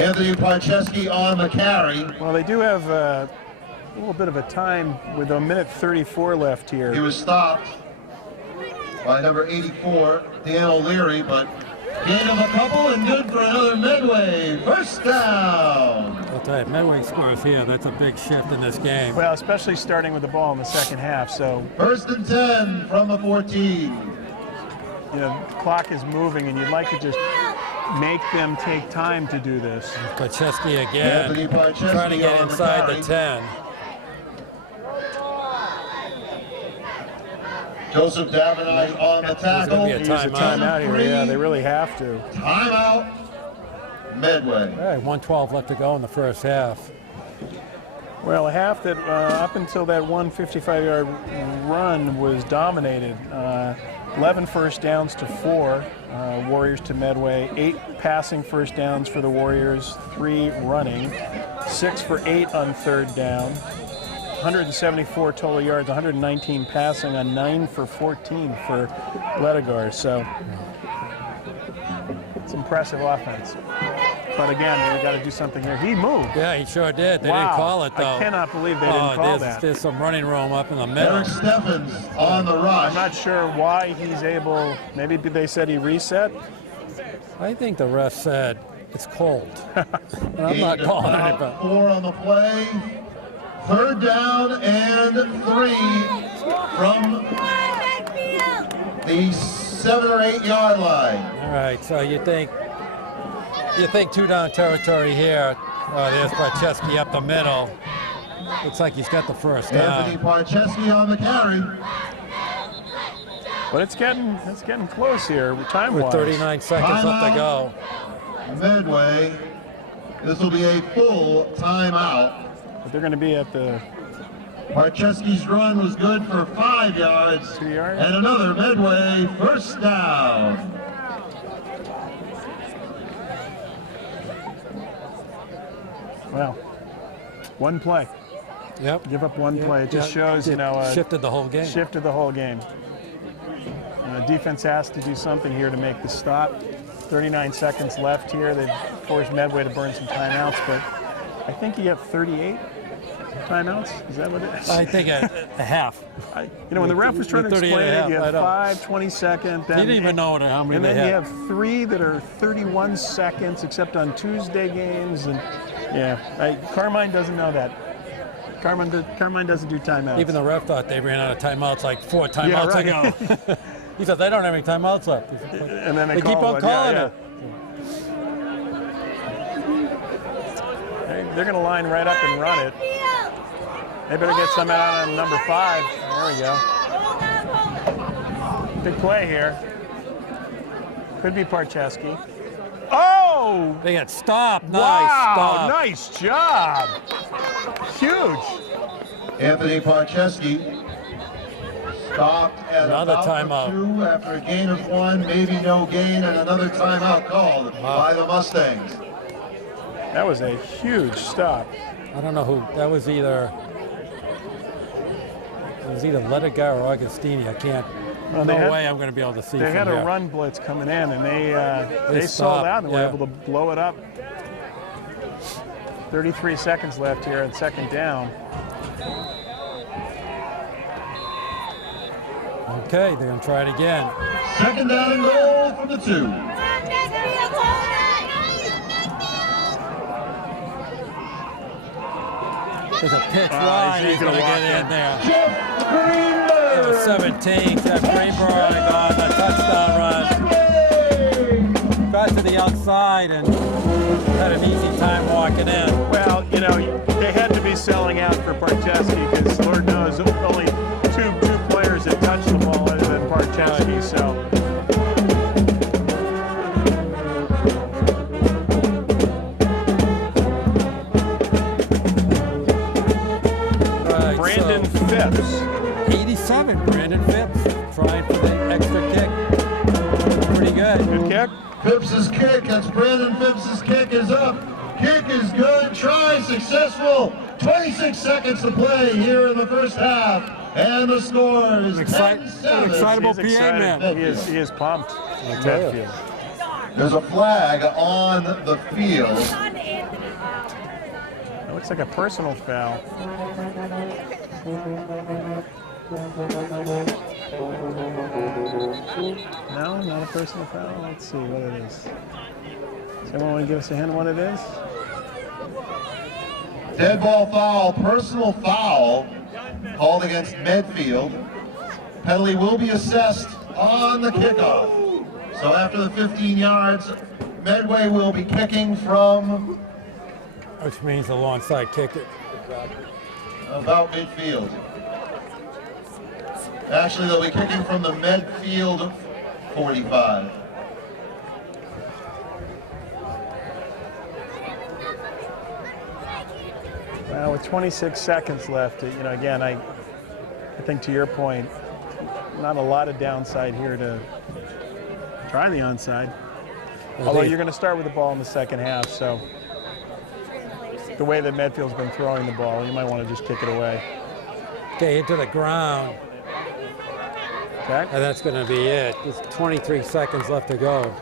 Anthony Podcheski on the carry. well, they do have a little bit of a time with a minute 34 left He here. was stopped by number 84, Dan O'Leary, but gain of a couple and good for another Medway. First down. I'll tell you, Medway scores here. That's a big shift in this game. Well, especially starting with the ball in the second half. So, First and 10 from the 14. you know, the clock is moving, and you'd like to just make them take time to do this. Podcheski again, Anthony Podcheski trying to get on the inside carry. the 10. Joseph Davenage on the tackle. be a Use a timeout here. Yeah, they really have to. Timeout. Medway. All right, 1:12 left to go in the first half. Well, a half that up until that 155-yard run was dominated. 11 first downs to 4, Warriors to Medway. 8 passing first downs for the Warriors, 3 running. 6 for 8 on third down. 174 total yards, 119 passing on 9 for 14 for Ledegar. So it's impressive offense. But again, we got to do something here. He moved. Yeah, he sure did. They Wow. didn't call it, though. I cannot believe they didn't call that. There's some running room up in the middle. Eric Steffens on the rush. I'm not sure why he's able. Maybe they said he reset. I think the ref said it's cold. And I'm not Gained calling about it, but 4 on the play. Third down and 3 from the 7 or 8 yard line. all right. So you think 2-down territory here. Oh, there's Podcheski up the middle. Looks like he's got the first Anthony down. Podcheski on the carry. But it's getting close here, time-wise. With 39 seconds left to go. Medway. This will be a full timeout. But they're going to be at the Podcheski's run was good for 5 yards. 2 yards. And another Medway first down. well, one play. Yep. Give up one play. It just shows, you know, shifted the whole game. shifted the whole game. And the defense has to do something here to make the stop. 39 seconds left here. They've forced Medway to burn some timeouts, but I think you have 38 timeouts. Is that what it is? I think a half. When the ref was trying to 38 explain and a it, you half, I have know. 5 20-second. He didn't even know how many And they then you had. have 3 that are 31 seconds, except on Tuesday games. And yeah, Carmine doesn't know that. Carmine doesn't do timeouts. Even the ref thought they ran out of timeouts like 4 timeouts right. ago. He said they don't have any timeouts left. and then they keep call on one. calling Yeah, it. They're going to line right up and run it. They better get some out on number 5. There we go. Big play here. Could be Podcheski. Oh! They got stopped. Nice Wow! stop. Nice job. Huge. Anthony Podcheski stopped at Another about timeout. 2 after a gain of 1, maybe no gain, and another timeout called by the Mustangs. That was a huge stop. I don't know who. That was either Ledigar or Augustini. I can't. Well, no way I'm going to be able to see. They from had a here. run blitz coming in, and they sold stopped, out and were yeah. able to blow it up. 33 seconds left here at second down. Okay, they're going to try it again. Second down and goal from the 2. There's a pitch wide. He's going to get in there. Jeff Greenberg. It was 17. Jeff Greenberg on the touchdown run. Got to the outside and had an easy time walking in. Well, you know, they had to be selling out for Barczewski because Lord knows only two players that touched the ball other than Barczewski. So. Brandon Phipps. 87, Brandon Phipps, trying for the extra kick. Pretty good. Good kick. Phipps' kick, that's Brandon Phipps' kick is up. Kick is good, try successful. 26 seconds to play here in the first half. And the score is 10-7. Excitable He's excited. PA man. He is pumped. Medfield. There's a flag on the field. It looks like a personal foul. No, not a personal foul. Let's see what it is. Does anyone want to give us a hint on what it is? Dead ball foul, personal foul called against Medfield. Penalty will be assessed on the kickoff. So after the 15 yards, Medway will be kicking from Which means a long side kick. about midfield. Actually, they'll be kicking from the Medfield 45. Well, with 26 seconds left, you know, again, I think to your point, not a lot of downside here to try the onside. Although you're going to start with the ball in the second half, so the way that Medfield's been throwing the ball, you might want to just kick it away. Okay, into the ground. Okay. And that's going to be it. There's 23 seconds left to go.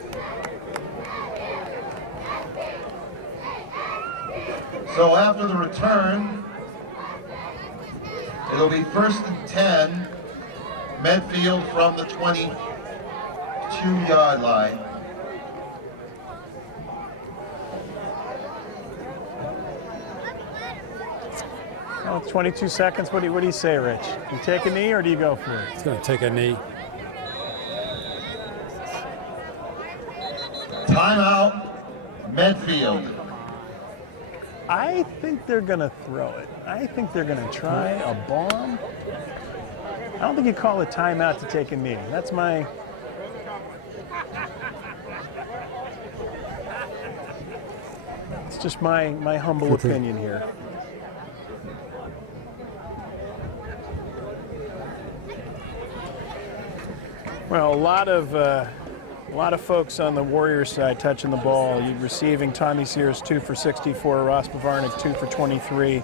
So after the return, it'll be 1st and 10, Medfield from the 22-yard line. Well, 22 seconds. What do you say, Rich? You take a knee or do you go for it? It's going to take a knee. Timeout, Medfield. I think they're going to throw it. I think they're going to try a bomb. I don't think you call a timeout to take a knee. That's my... It's just my humble opinion here. Well, a lot of folks on the Warriors side touching the ball. You're receiving Tommy Sears 2 for 64, Ross Bavarnik 2 for 23,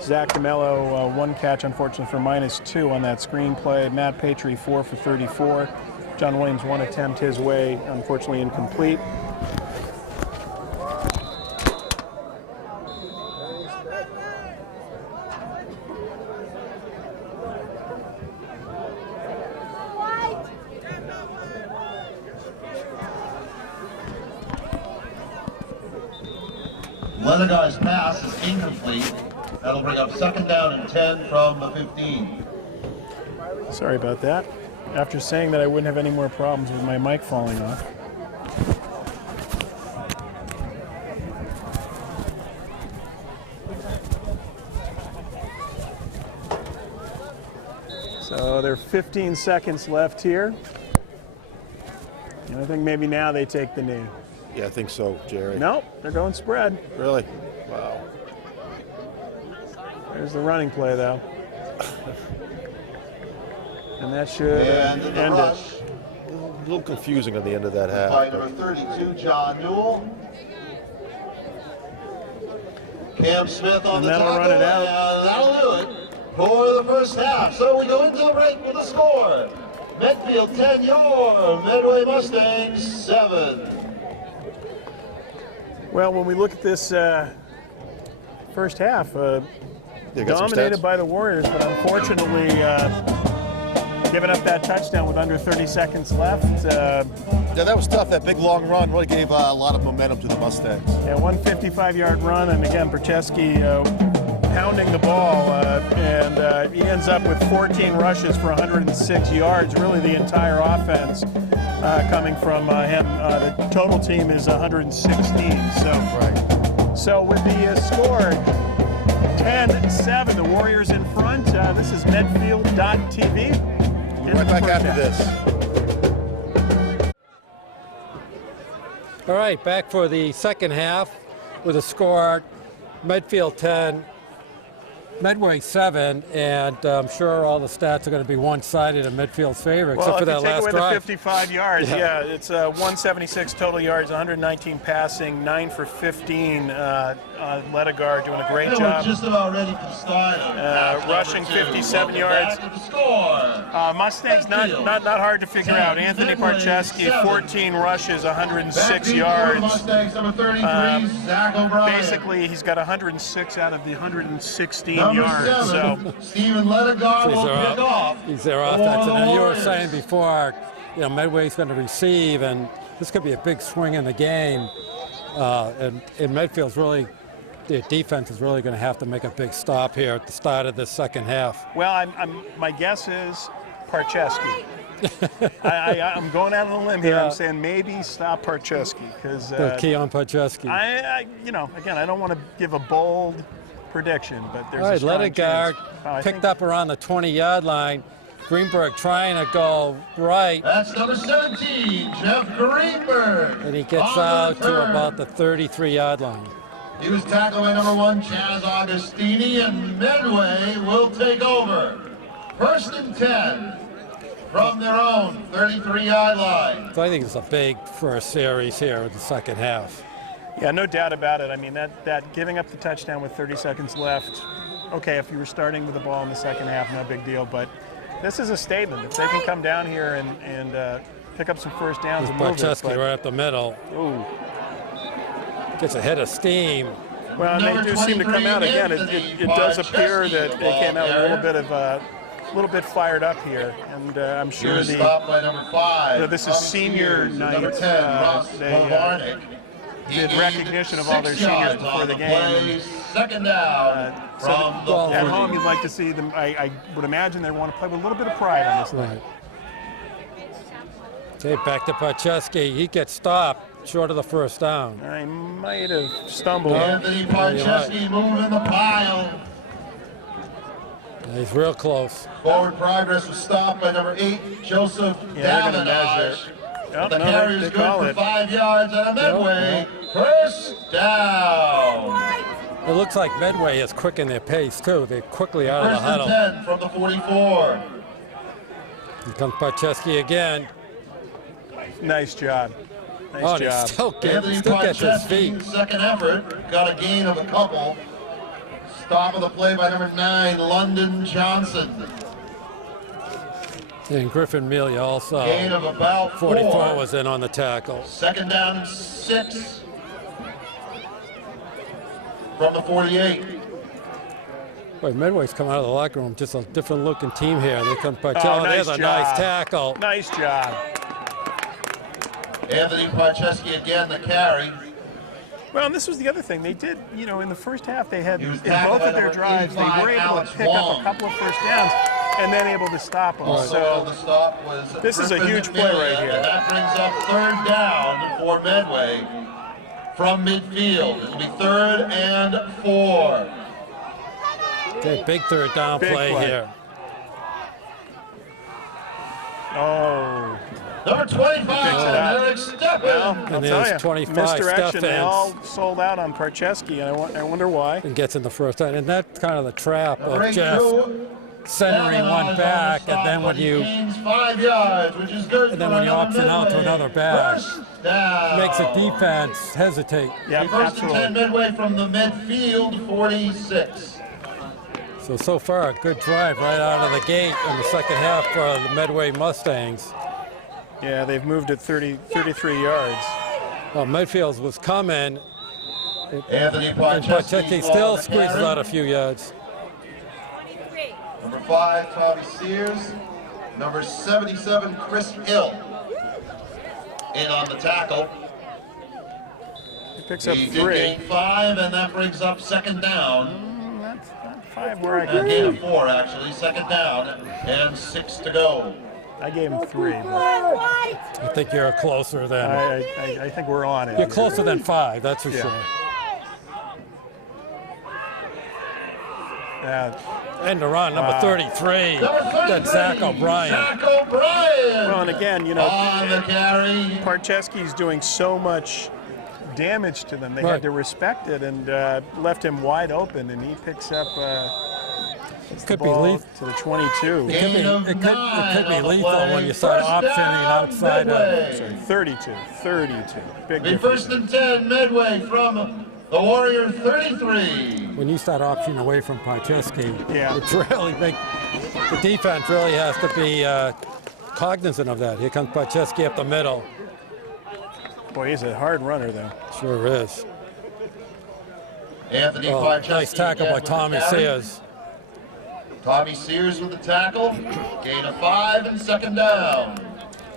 Zach DeMello 1 catch, unfortunately for -2 on that screenplay. Matt Patry 4 for 34. John Williams 1 attempt his way, unfortunately incomplete. Leneguy's pass is incomplete. That'll bring up 2nd down and 10 from the 15. Sorry about that. After saying that I wouldn't have any more problems with my mic falling off. So there are 15 seconds left here. And I think maybe now they take the knee. Yeah, I think so, Jerry. Nope, they're going spread. Really? Wow. There's the running play, though. And that should And the end rush it. A little confusing at the end of that half. by but number 32, John Newell. Cam Smith on And the that'll tackle, run it out. and that'll do it for the first half. So we go into the break with a score. Medfield 10, your Medway Mustangs 7. Well, when we look at this first half, Yeah, got some dominated stats. by the Warriors, but unfortunately giving up that touchdown with under 30 seconds left. Yeah, that was tough. That big long run really gave a lot of momentum to the Mustangs. Yeah, 155-yard run, and again, Percheski pounding the ball, and he ends up with 14 rushes for 106 yards. Really, the entire offense coming from him. The total team is 116. So, Right. so with the score 10-7, the Warriors in front. This is Medfield.tv. Right back after this. All right, back for the second half with a score, Medfield 10, Medway 7, and I'm sure all the stats are going to be one-sided in Medfield's favor, except for that last Well, if you take away drive. the 55 yards, yeah, it's 176 total yards, 119 passing, 9 for 15. Ledegar doing a great We're job. just about ready for the start. Rushing 57 yards. Back to the score. Mustangs not hard to figure out. Anthony Parcheski, 14 rushes, 106 yards. Mustangs number 33, Zach O'Brien. Basically, he's got 106 out of the 116 Number yards. 7, So Stephen Ledegar will pick off. He's their for offense. the And you were Warriors. saying before, Medway's going to receive, and this could be a big swing in the game. And Medfield's really, their defense is really going to have to make a big stop here at the start of the second half. well, my guess is Parcheski. I'm going out on a limb here. Yeah. I'm saying maybe stop Parcheski because Keon Podjeski. again, I don't want to give a bold prediction, but there's All a right, strong Ledegar chance. I picked think- up around the 20-yard line. Greenberg trying to go right, That's number 17, Jeff Greenberg. and he gets on the out to return. about the 33-yard line. He was tackled by number 1, Chaz Augustini, and Medway will take over. First and 10 from their own 33-yard line. So I think it's a big first series here in the second half. Yeah, no doubt about it. I mean, that giving up the touchdown with 30 seconds left, okay, if you were starting with the ball in the second half, no big deal. But this is a statement. If they can come down here and pick up some first downs and move it. Podjeski right up the middle. Ooh. Gets a head of steam. Well, and they do seem to come out again. It does appear that they came out a little bit fired up here, and I'm He sure was stopped by number 5. this is senior Number night. 10, Ross They, Bovarnik. He did gained recognition of all their 6 seniors yards before on the game. play. Second down from the well, At 40. home, you'd like to see them. I would imagine they want to play with a little bit of pride on this thing. Right. Okay, back to Podjeski. He gets stopped short of the first down. I might have stumbled. Anthony Parcheski moving the pile. He's real close. Forward progress was stopped by number 8, Joseph Yeah, they're gonna Davenage. measure. Oh, The no, carry they is call good it. for 5 yards and a Medway. First down. It looks like Medway has quickened their pace, too. They're quickly out of the First and huddle. 10 from the 44. Here comes Podjeski again. Nice job. Nice Oh, and he job. still Anthony gets his feet. Parcheski, second effort, got a gain of a couple. Stop of the play by number 9, London Johnson. And Griffin Mealy also. Gain of about 44 4. was in on the tackle. Second down and 6 from the 48. Boy, Medway's come out of the locker room, just a different looking team here. They come Podjeski. Oh, Oh, nice there's a job. nice tackle. Nice job. Anthony Parcheski again the carry. Well, and this was the other thing. They did, in the first half, they had, He in was both tackled by of their number drives, they 85, were able Alex to pick up Wong. a couple of first downs and then able to stop them. Also the So, stop was this is a Griffin huge play right Mealy, here. And that brings up third down for Medway from midfield. It'll be 3rd and 4. Okay, big third down Big play play. here. oh, Number 25, Picks it up. Eric Steppen. well, I'll And tell there's you, 25 misdirection. They Steffens. all sold out on Parcheski. I wonder why. And gets in the first down. And that's kind of the trap Number of 8, Jeff Drew centering one back, and then when you 5 yards, which is good. and then when you option out to another back, makes a defense hesitate. Yeah, First and 10 absolutely. Medway from the midfield, 46. So far, a good drive right out of the gate in the second half for the Medway Mustangs. Yeah, they've moved it 33 yards. Well, Medfield was coming, Anthony and Podcheski Pachetti still squeezes out a few yards. 23. Number 5, Tommy Sears. Number 77, Chris Hill. In on the tackle. He picks up He did 3. gain 5, and that brings up second down. That's not 5 where I And gave gain him. of 4, actually. Second down, and 6 to go. I gave him 3. But White. I think you're closer than I think we're on it. you're closer than 5. That's for Yeah. sure. End around number Wow. 33. Number 33, That's Zach O'Brien. Zach O'Brien. Well, and again, you know, On the carry. Parcheski's doing so much damage to them. They Right. had to respect it and left him wide open, and he picks up Could be ball lethal. to the 22. Gain of It could 9 be on the lethal play. when you start First optioning down, outside of. Medway. 32. Big The difference. first and 10 Medway from the Warrior 33. When you start optioning away from Pacheski, Yeah. it's really the defense really has to be cognizant of that. Here comes Pacheski up the middle. Boy, he's a hard runner, though. Sure is. Anthony Oh, Podcheski nice tackle again by with the Tommy carry. Sears. Tommy Sears with the tackle. Gain of 5 and second down.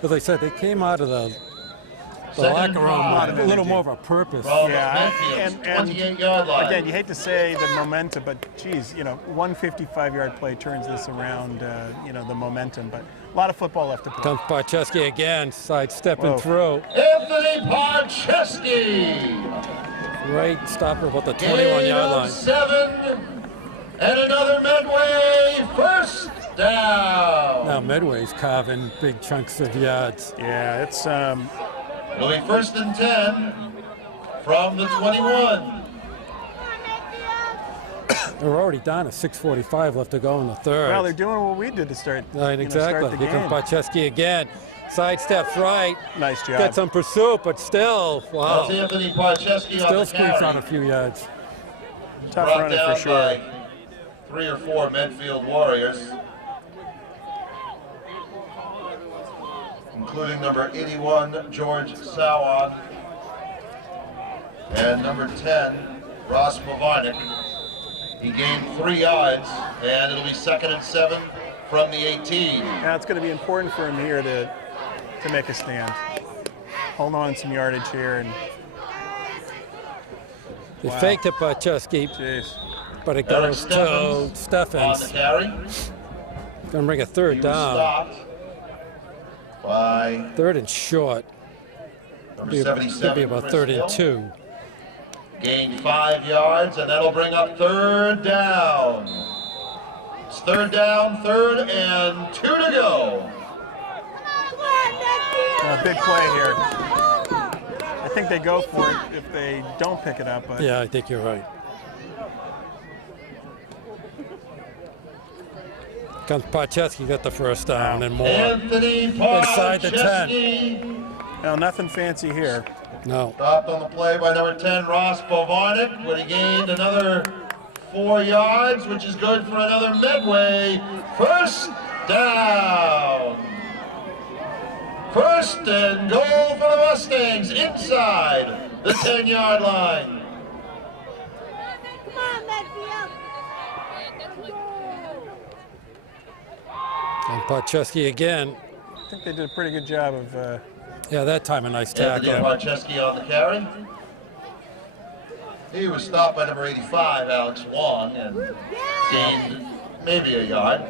As I said, they came out of the Second locker room and with five. a little more of a purpose. From Yeah, Medfield's and 28-yard line. again, you hate to say the momentum, but geez, you know, one 55-yard play turns this around, you know, the momentum. But a lot of football left to play. Comes Pacheski again, sidestepping Whoa. through. Anthony Podcheski. Right stopper about the Gain 21-yard of line. 7 and another Medway first down. Now Medway's carving big chunks of yards. Yeah, it's It'll be first and 10 from the 21. They're already down at 6:45 left to go in the third. well, they're doing what we did to start. Right, you know, exactly. start the Here game. comes Pacheski again. Sidesteps right. Nice job. Gets some pursuit, but still, wow. That's Anthony Podcheski on Still the squeezed carry. out a few yards. Tough Brought runner down for sure. by 3 or 4 Medfield Warriors, including number 81, George Sawan, and number 10, Ross Mavarnik. He gained 3 yards, and it'll be second and 7 from the 18. Now it's going to be important for him here to make a stand. Hold on some yardage here, and They Wow. faked it Pacheski, jeez. but it Eric goes to On the Steffens. carry, Gonna bring a he third was down. stopped by Third and short. number Could be 77, about Chris third Hill. and 2. Gained 5 yards, and that'll bring up third down. It's third down, third and 2 to go. Big play here. I think they go for it if they don't pick it up. But Yeah, I think you're right. Comes Pacheski, got the first down and more. Anthony Inside the 10. Podcheski. now nothing fancy here. No. Stopped on the play by number 10, Ross Bovanik, but he gained another 4 yards, which is good for another Medway first down. First and goal for the Mustangs inside the 10-yard line. Come on, Medfield. And Pacheski again. I think they did a pretty good job of. Yeah, that time a nice Anthony tackle. Podcheski on the carry. He was stopped by number 85, Alex Wong, and gained maybe a yard.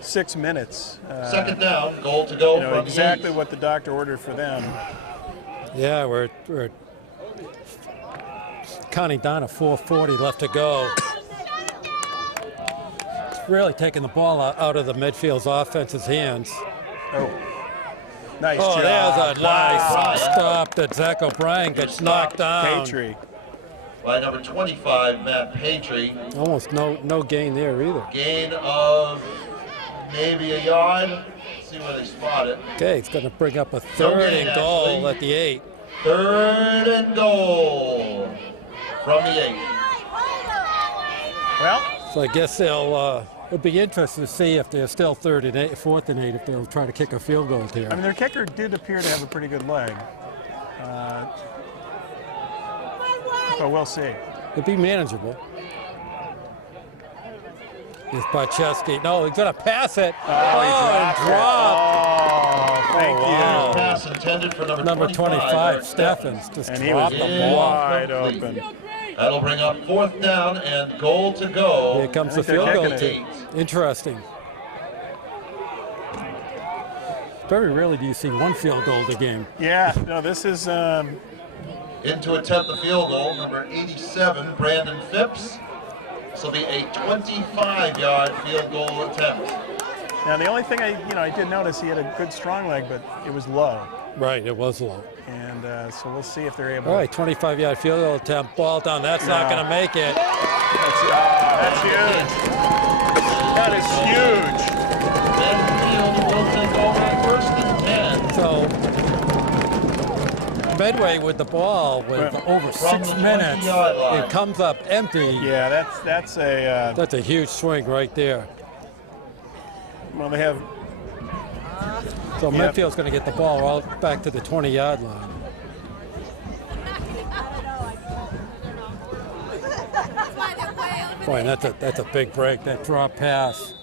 6 minutes. Second down, goal to go You know from exactly the 8. what the doctor ordered for them. Yeah, we're counting down at 4:40 left to go. It's really taking the ball out of the midfield's offense's hands. Oh, nice Oh, job. there's a nice Wow. stop that Zach O'Brien gets knocked down. Patry. by number 25, Matt Patry. Almost no gain there either. Gain of maybe a yard. Let's see where they spot it. Okay, it's going to bring up a third and goal at the 8. 3rd and goal from the 8. Well, So I guess it'll be interesting to see if they're still 4th and 8, if they'll try to kick a field goal here. I mean, their kicker did appear to have a pretty good leg. But we'll see. It'd be manageable. Here's Barczewski. No, he's going to pass it. He dropped it. Oh, thank wow. Pass intended for Number 25, Steffens, just And he was dropped the ball. wide open. That'll bring up 4th down and goal to go. Here comes the I think field they're goal kicking team. Interesting. Very rarely do you see one field goal a game. Yeah, no, this is In to attempt the field goal, number 87, Brandon Phipps. This will be a 25-yard field goal attempt. now the only thing I did notice, he had a good strong leg, but it was low. Right, it was low. And so we'll see if they're able. All right, 25-yard field goal attempt, ball down. That's not going to make it. That's huge. That is huge. Medfield will take over 1st and 10. So Medway with the ball with over From 6 the minutes. 20-yard line. It comes up empty. Yeah, that's a. That's a huge swing right there. Well, they have. So Yep. Medfield's going to get the ball all back to the 20-yard line. Boy, that's a big break. That drop pass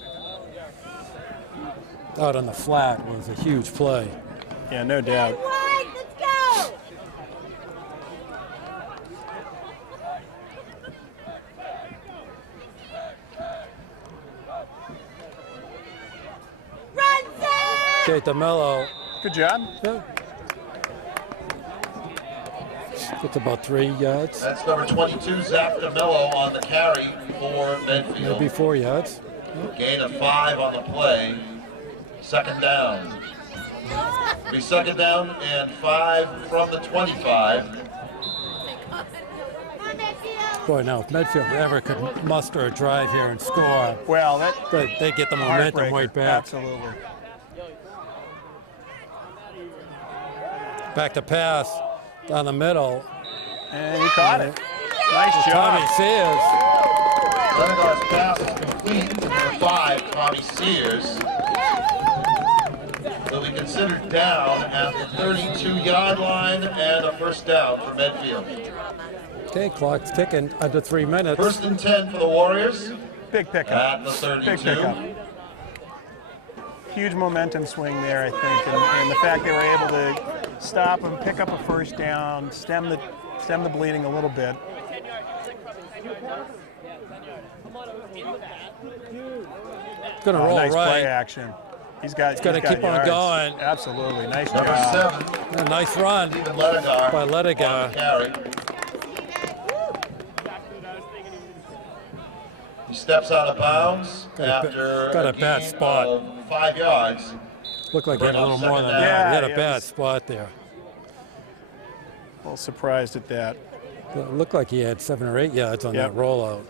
out on the flat was a huge play. Yeah, no doubt. Wide, let's go! Run, Zach! Okay, DeMello. Good job. It's about 3 yards, That's number 22, Zach DeMello on the carry for Medfield. maybe 4 yards. Gain of 5 on the play. 2nd down. Be 2nd down and 5 from the 25. Come on, Medfield! Boy, now if Medfield ever could muster a drive here and score, Well, they get the momentum heartbreaker. right back. Absolutely. Back to pass down the middle. And he caught it. Nice Tommy job. Sears. Lenegar's pass is complete. Number 5, Tommy Sears. Will be considered down at the 32-yard line and a 1st down for Medfield. Okay, clock's ticking, under 3 minutes. 1st and 10 for the Warriors Big pickup. at the Big pickup. 32. Huge momentum swing there, I think, and the fact they were able to stop and pick up a 1st down, stem the bleeding a little bit. It's going to roll Nice play right. action. He's got gonna keep on yards. going. Absolutely, nice Number job. 7, A nice run Stephen Lenegar by on the Ledegar. carry. He steps out of bounds Got a after got a a bad gain spot. of 5 yards. Looked like he had a little more than Yeah, that. He had a yeah, bad it was- spot there. A little surprised at that. It looked like he had 7 or 8 yards on Yep. that rollout.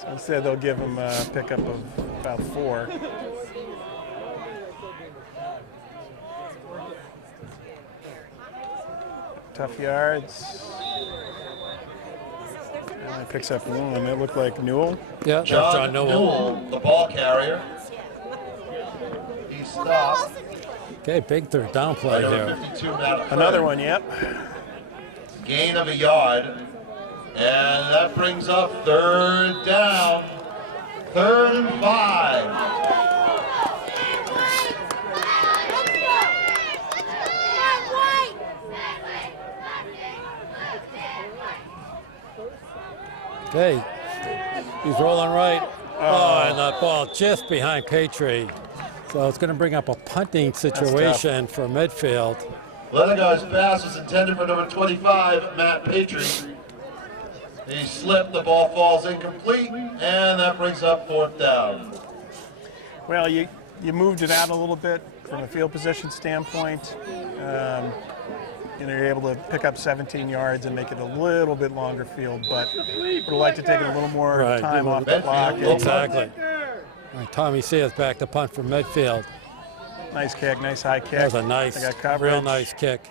So instead, they'll give him a pickup of about 4. Tough yards. And he picks up 1. It looked like Newell. Yeah, that's John John Newell. Newell, the ball carrier. He stopped. Okay, big third down play By here. number 52, Matt Another Fred. one, yep. Gain of a yard. And that brings up 3rd down. 3rd and 5. Okay, he's rolling right. Oh, and the ball just behind Patry. So it's going to bring up a punting situation for Medfield. Lenegar's pass is intended for number 25, Matt Patry. He slipped, the ball falls incomplete, and that brings up 4th down. Well, you moved it out a little bit from a field position standpoint. you're able to pick up 17 yards and make it a little bit longer field, but would like to take a little more time off the clock. Exactly. All right, Tommy Sears back to punt from Medfield. Nice kick, nice high kick. That was a nice, They got coverage. real nice kick.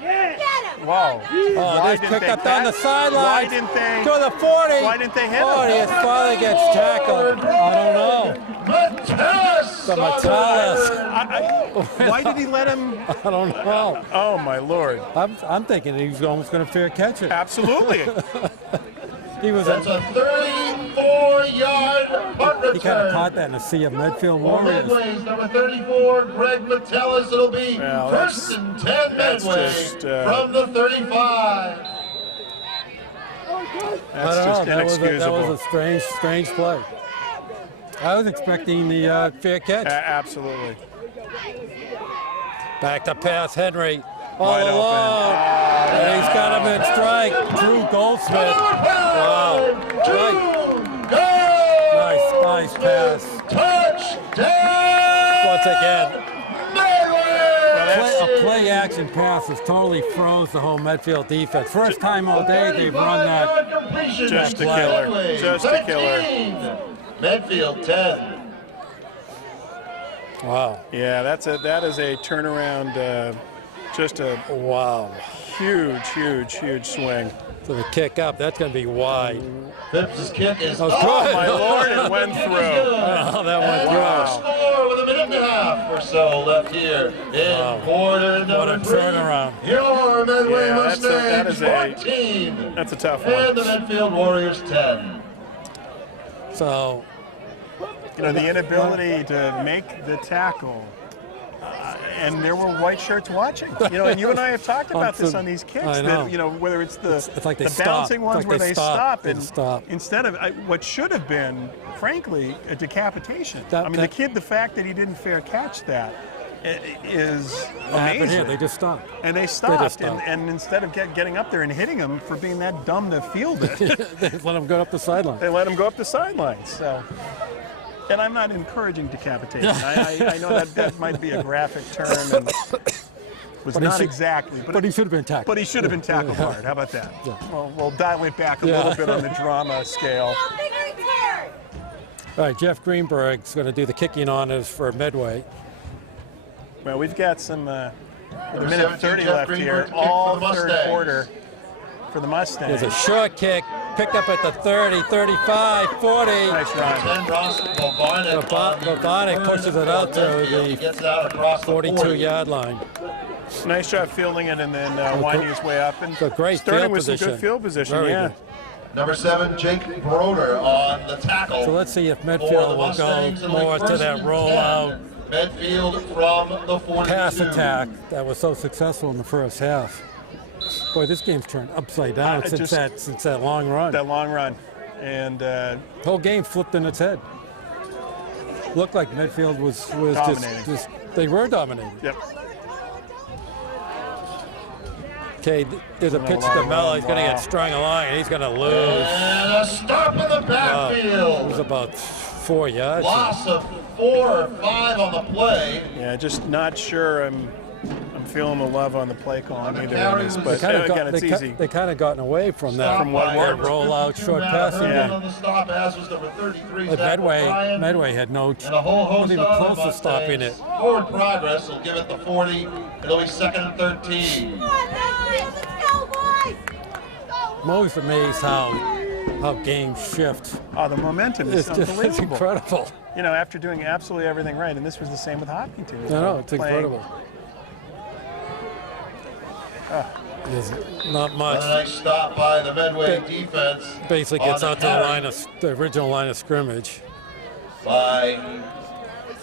Get him! Wow. Oh, Why this didn't picked they up down the catch- sideline. Why didn't they? To the 40. Why didn't they hit 40. him? His father gets tackled. I don't know. Metellus! The Metellus. Why did he let him? I don't know. Oh my Lord! I'm thinking he was almost going to fair catch it. Absolutely. He was. That's a 34-yard punt return. He kind of caught that in a sea of Medfield For Warriors. Medway's number 34, Greg Metellus. It'll be Well, first and 10 that's Medway just, from the 35. That's just That was inexcusable. a strange play. I was expecting the fair catch. Absolutely. Back to pass, Henry. All Wide open. alone. And he's got him in strike. Drew Goldsmith. Wow. Right. Nice pass. Touchdown! Once again, Medway! a play action pass has totally froze the whole Medfield defense. First time all day they've run that. Just a play. killer. Medway, Just a killer. 13. Medfield 10. Wow. Yeah, that is a turnaround. Just a Wow. huge swing. So the kick up, that's going to be wide. Phipps' kick is That was up. good. My Lord, it went through. Oh, that went And we're score with a minute and a half or so left here in quarter number What a 3. turnaround. Your Medway Yeah, that Mustangs is a- 14. That's a tough And one. the Medfield Warriors 10. So, You know, the inability to make the tackle. And there were white shirts watching. You know, and you and I have talked about this on these kicks. I know. That, you know, whether it's the, It's like they the stop. bouncing It's ones like where they they stop. stop, They and stop. instead of what should have been, frankly, a decapitation. That- I mean, that- the kid, the fact that he didn't fair catch that is what happened here? amazing. They just stopped. And they stopped, stopped. and instead of getting up there and hitting him for being that dumb to field it, They let him go up the sideline. they let him go up the sidelines. So, and I'm not encouraging decapitation. I know that might be a graphic term and was But he not should- exactly. But he should have been tackled. But he should have been tackled hard. How about that? Yeah. Well, we'll dial it back a Yeah. little bit on the drama scale. Now, big return! All right, Jeff Greenberg's going to do the kicking honors for Medway. Well, we've got some with a Number minute 17, 30 Jeff left Greenberg here, kick for all the third Mustangs. quarter for the Mustangs. There's a short kick, picked up at the 30, 35, 40. Nice run. 10 Ross Bovanik. Bovanik pushes it out to He the gets out across the 42-yard line. Nice job fielding it and then winding his way up and It's a great starting field with position. some good field position. Very yeah. good. Number 7, Jake Broder on the tackle. So let's see if for Medfield the will go Mustangs. It'll be more to first that and rollout 10. Medfield from the 42. pass attack that was so successful in the first half. Boy, this game's turned upside down since that long run. That long run. And Whole game flipped in its head. Looked like Medfield was Dominating. just they were dominating. yep. Okay, there's a Been a pitch to long Mello. run, He's going to wow. get strung along, and he's going to lose. And a stop in the It was backfield. about 4 yards. Loss of 4 or 5 on the play. Yeah, just not sure I'm feeling the love on the play calling either in this, but Kinda again, got- it's easy. They kind of gotten away from that. Stop by that number rollout 52, short Matt passing Herman game. on the stop, as was number 33, But Zach O'Brien. Medway had no, And a whole host wasn't even of close other to stopping it. Mustangs. Forward progress will give it the 40. It'll be 2nd and 13. Come on, Medfield, let's go, boys! I'm always amazed how games shift. Oh, the momentum is It's just it's unbelievable. incredible. You know, after doing absolutely everything right, and this was the same with Hopkinton. I know, it's Playing- incredible. There's not A much. nice stop by the Medway defense. Basically on gets out to the original line of scrimmage. by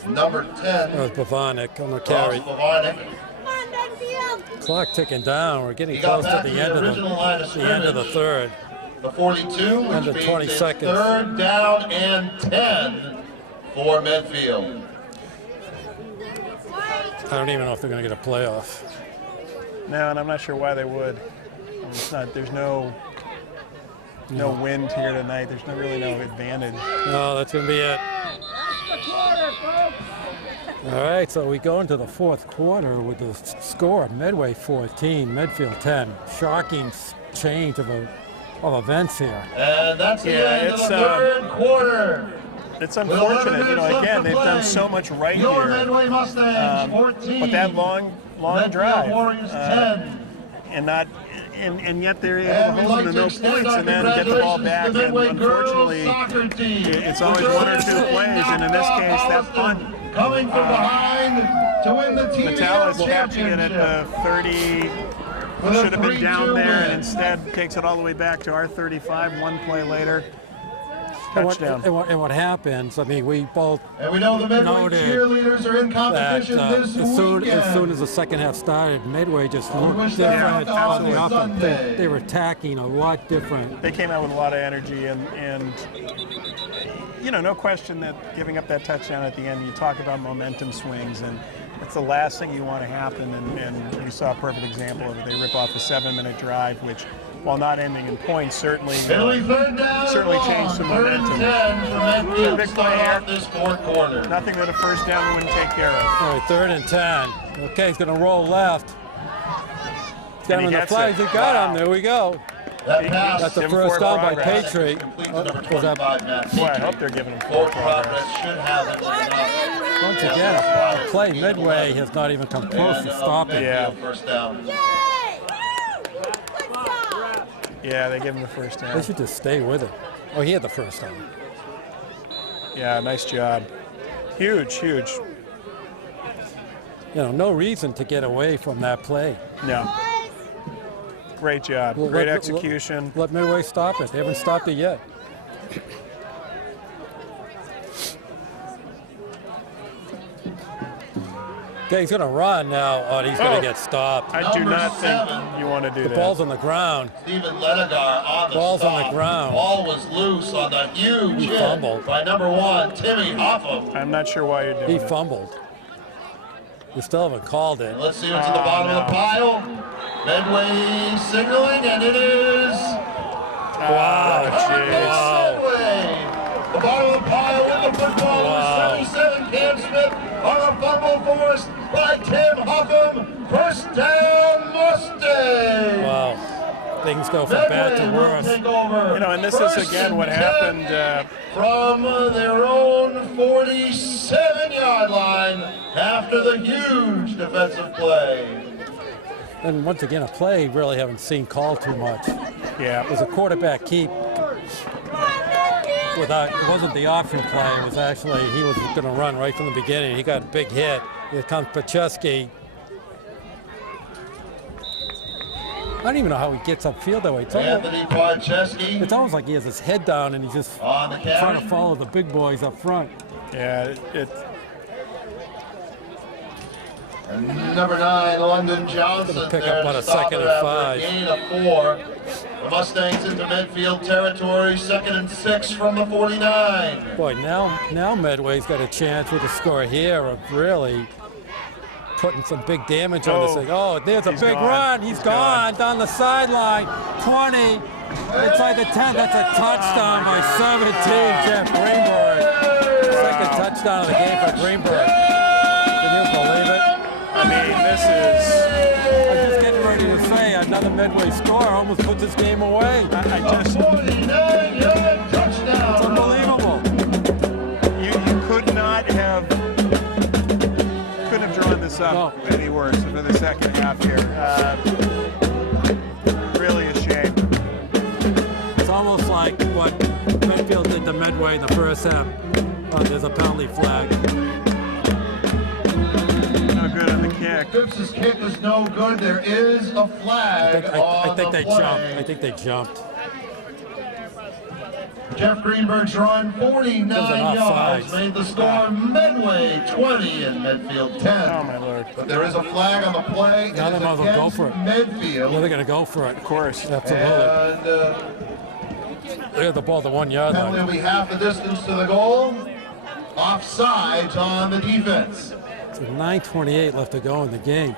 number 10, That was Bovanik on the Ross carry. Bovanik. Come on, Medfield! Clock ticking down. We're getting He got close to back the to the end of original line of the end of the scrimmage. third. The 42, which Under means 20 it's seconds. 3rd down and 10 for Medfield. I don't even know if they're going to get a playoff. No, and I'm not sure why they would. It's not. There's no wind here tonight. There's really no advantage. No, that's going to be it. All right, so we go into the fourth quarter with the score: Medway 14, Medfield 10. Shocking change of events here. And that's the end of it's, the third quarter. It's unfortunate, again, they've done so much right Your here. Medway Mustangs 14. But that long Medfield drive, Warriors 10. and yet they're able And to we'd hold like them to to no extend points our and then get the ball back. congratulations to the And Medway girls unfortunately, soccer team. it's always one or two plays, and in this case, that punt, coming from behind to win the TBL Metallis catching it at championship. the 30. With a Should have been down 3-2 there, and win. instead takes it all the way back to our 35. One play later, touchdown. And what happens, I mean, we both And we know the Medway noted cheerleaders are in that competition this as soon weekend. as the second half started, Medway just We looked wish them different. luck on They this often- Sunday. they were attacking a lot different. They came out with a lot of energy, and no question that giving up that touchdown at the end, you talk about momentum swings, and it's the last thing you want to happen, and we saw a perfect example of it. They rip off a 7-minute drive, which, while not ending in points, certainly It'll be third down certainly and changed some long. Third and momentum. 10 for Medfield Big to start play here. off this fourth quarter. nothing that a first down wouldn't take care of. All right, 3rd and 10. Okay, he's going to roll left. Down he on the gets flags, it. he got Wow. him. There we go. That pass That's the Give him first forward down by progress. Patriot. complete to number Was that 25, Matt Boy, I Petrie. hope they're giving him Forward full progress. progress should have him enough. once again a play Medway has not even come close to stopping. Yeah. First down. Yay! Woo! Good job! Yeah, they give him the first They down. should just stay with it. Oh, he had the first down. Yeah, nice job. Huge. No reason to get away from that play. No. Great job. Well, Great let- execution. Let Medway stop it. They haven't stopped it yet. Okay, he's going to run now. Oh, and he's going Oh. to get stopped. I do Number not think 7. you want to do The that. ball's on the ground. Stephen Ledegar on the Ball's on stop. the ground. Ball was loose on the huge He hit fumbled. by number 1, Timmy Hoffam. I'm not sure why you're doing He it. fumbled. We still haven't called it. And let's see what's at the bottom of the pile. Medway signaling, and it is Wow. Medway. The bottom of the pile with the football. Wow. 77, Cam Smith on a fumble forced by Tim Hoffam. First down, Mustang. Wow. Things go from bad to Medway will worse. take over. And this is First again and what 10 happened. from their own 47-yard line after the huge defensive play. And once again, a play really haven't seen called too much. Yeah. It was a quarterback keep without, it wasn't the option play. It was actually, he was going to run right from the beginning. He got a big hit. Here comes Pacheski. I don't even know how he gets upfield that way. Anthony Podcheski It's almost like he has his head down and he's just on the trying to carry. follow the big boys up front. Yeah. And number 9, London Johnson. Gonna pick there up on to a stop second it and after 5. a gain of 4. The Mustangs into Medfield territory, 2nd and 6 from the 49. Boy, now Medway's got a chance with a score here of really putting some big damage on this thing. Oh, there's a He's big gone. run. He's gone down the sideline. 20, inside the 10. That's a touchdown by 17, Jeff Greenberg. Second touchdown of the game for Greenberg. Can you believe it? I mean, this is. I'm just getting ready to say another Medway score almost puts this game away. I just. 49-yard touchdown. It's unbelievable. You could not have. Couldn't have drawn this up any worse for the second half here. Really a shame. It's almost like what Medfield did to Medway in the first half. Oh, there's a penalty flag. No good on the kick. Phipps' kick is no good. There is a flag I on think the they play. jumped. I think they jumped. Jeff Greenberg's run 49 Those are yards offsides. made the score Medway 20 and Medfield 10. Oh my lord. But there is a flag on the play. Now they It is might as well go against for it. Medfield. Yeah, they're going to go for it. Of course. Absolutely. And They have the ball at the 1 yard penalty will line. be half the distance to the goal. Offsides on the defense. So 9:28 left to go in the game.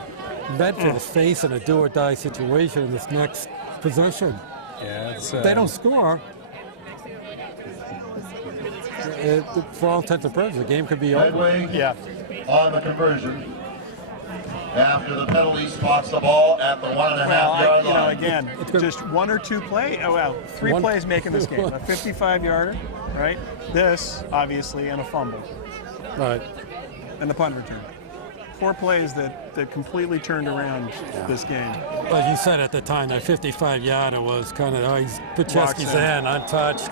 Medfield is facing a do or die situation in this next possession. Yeah, it's. If they don't score, for all intents and purposes, the game could be over. Medway Yeah. on the conversion. After the penalty, spots the ball at the 1.5-yard You know, line. again, just one or two three plays making this game. A 55-yarder, right? This, obviously, and a fumble. Right. And the punt return. 4 plays that completely turned around this game. As you said at the time, that 55-yarder was kind of, Pacheski's in, untouched.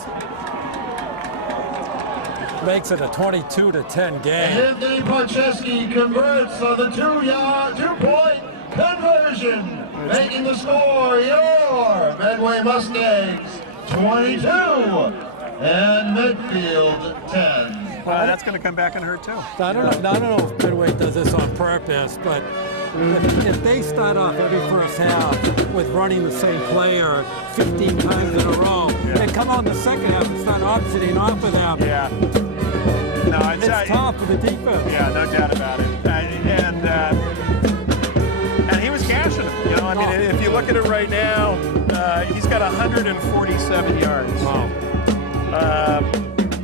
Makes it a 22-10 game. Anthony Pacheski converts on the 2-point conversion, making the score your Medway Mustangs 22 and Medfield 10. That's going to come back and hurt too. I don't know if Medway does this on purpose, but if they start off every first half with running the same player 15 times in a row, and come out in the second half and start optioning off of them, no, it's tough for the defense. Yeah, no doubt about it. And he was cashing them. You know, I mean, if you look at it right now, he's got 147 yards. Wow.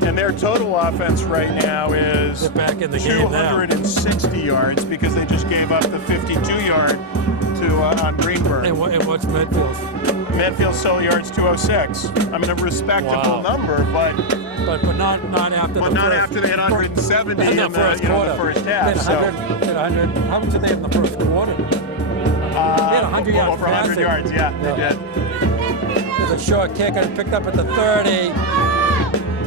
And their total offense right now is They're back in the game now. 260 yards because they just gave up the 52-yard to on Greenberg. And what's Medfield's? Medfield's total yards 206. I mean, a respectable number, but not after after they had 170 in the first quarter. The first half. They had 100. How much did they have in the first quarter? They had 100 yards. Over 100 yards, they did. It was a short kick and picked up at the 30.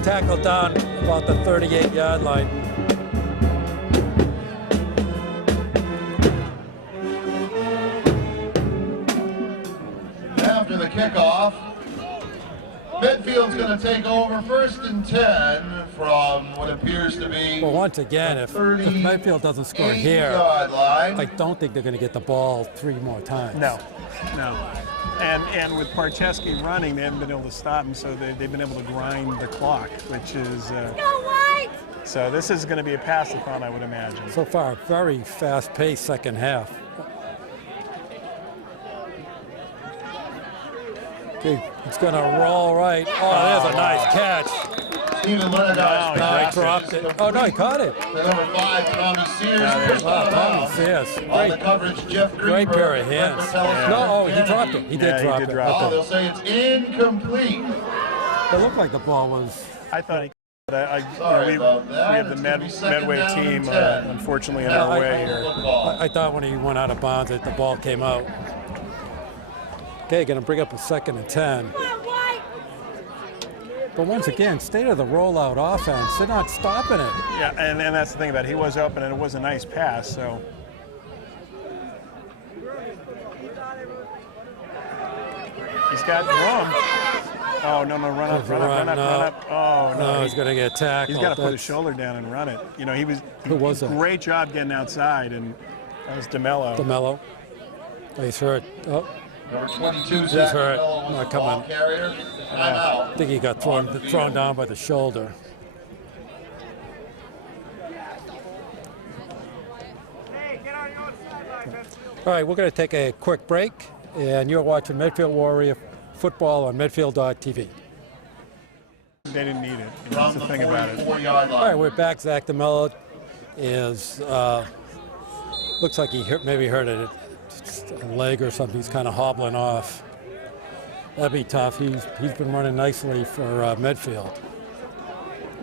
Tackled down about the 38-yard line. After the kickoff, Medfield's going to take over 1st and 10 from what appears to be Well, once again, if Medfield doesn't score here, line. I don't think they're going to get the ball 3 more times. No. And with Parcheski running, they haven't been able to stop him, so they've been able to grind the clock, which is. So this is going to be a pass-a-thon, I would imagine. So far, very fast-paced second half. Okay, it's going to roll right. Oh, there's a nice catch. Even Lennox. No, he dropped it. Oh, no, he caught it. The number 5, Tommy Sears, pushed out of Tommy bounds. Sears. On the coverage, Jeff Greenberg. Great pair of hands. No, he dropped it. He did drop it. Oh, they'll say it's incomplete. It looked like the ball was. I thought he. We about that. have the It's gonna be second Medway down team, and 10. unfortunately, in our way here. I thought when he went out of bounds that the ball came out. Okay, going to bring up a 2nd and 10. But once again, state of the rollout offense, they're not stopping it. Yeah, and that's the thing about it. He was open, and it was a nice pass, so. He's got room. Oh, no, run up. Oh, no. He's going to get tackled. He's got to put his shoulder down and run it. You know, he was that? Great job getting outside, and that was DeMello. DeMello. He's hurt. Oh. Number 22, He's Zach hurt. Mello was No, the come ball on. carrier. Timeout. I think he got thrown down by the shoulder. All right, we're going to take a quick break, and you're watching Medfield Warrior football on Medfield.tv. They didn't need it. That's the thing about it. 44-yard line. All right, we're back. Zach DeMello is, looks like he maybe hurt a leg or something. He's kind of hobbling off. That'd be tough. He's been running nicely for Medfield.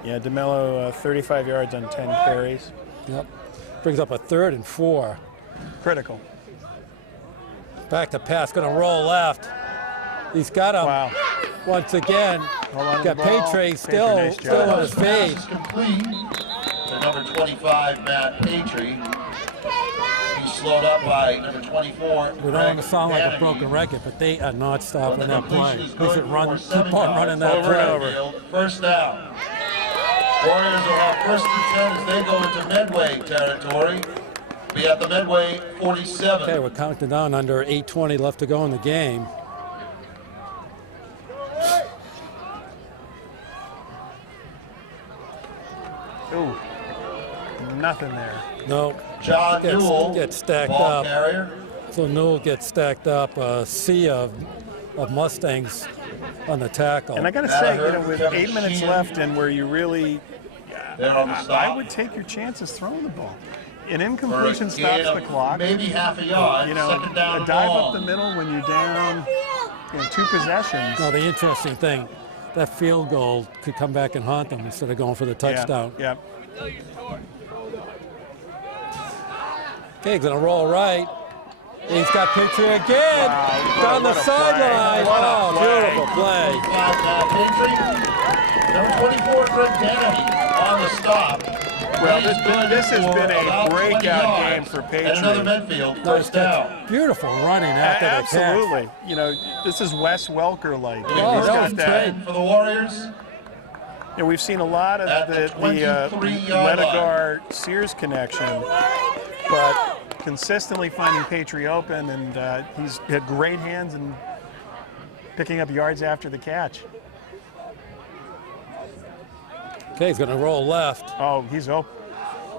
Yeah, DeMello, 35 yards on 10 carries. Yep. Brings up a 3rd and 4. Critical. Back to pass, going to roll left. He's got him. Wow. Once again. on Got the ball. Patry still nice job. on his Pass feet. is complete to number 25, Matt Patry. He's slowed up by number 24. We don't want to sound like a broken record, but they are not stopping that play. We should keep on running that Over and play. over. First down. Warriors will have 1st and 10 as they go into Medway territory. Be at the Medway 47. Okay, we're counting down under 8:20 left to go in the game. Ooh, nothing there. No. John Newell, gets stacked ball up. carrier. So Newell gets stacked up, a sea of Mustangs on the tackle. And I got to say, with 8 minutes left and where you really, They're on the stop. I would take your chances throwing the ball. An incompletion For a gain stops the of clock. Maybe half a yard. You know, Second down a dive ball. up the middle when you're down 2 possessions. Now, the interesting thing, that field goal could come back and haunt them instead of going for the touchdown. Yeah. Okay, he's going to roll right. He's got Petrie again. Wow, Down what the a play. sideline. What a Oh, play. beautiful play. Number 24, Greg Danny on the stop. Well, He's good this has for been a about 20 breakout yards. game for And another Petrie. Medfield Nice first down. catch. Beautiful running after the catch. Absolutely. You know, this is Wes Welker-like. Oh, He's that got was that. great. For the Warriors, Yeah, we've seen a lot of At the the 23-yard Ledigar-Sears connection, but consistently finding Petrie open, and he's had great hands and picking up yards after the catch. Okay, he's going to roll left. Oh, he's open.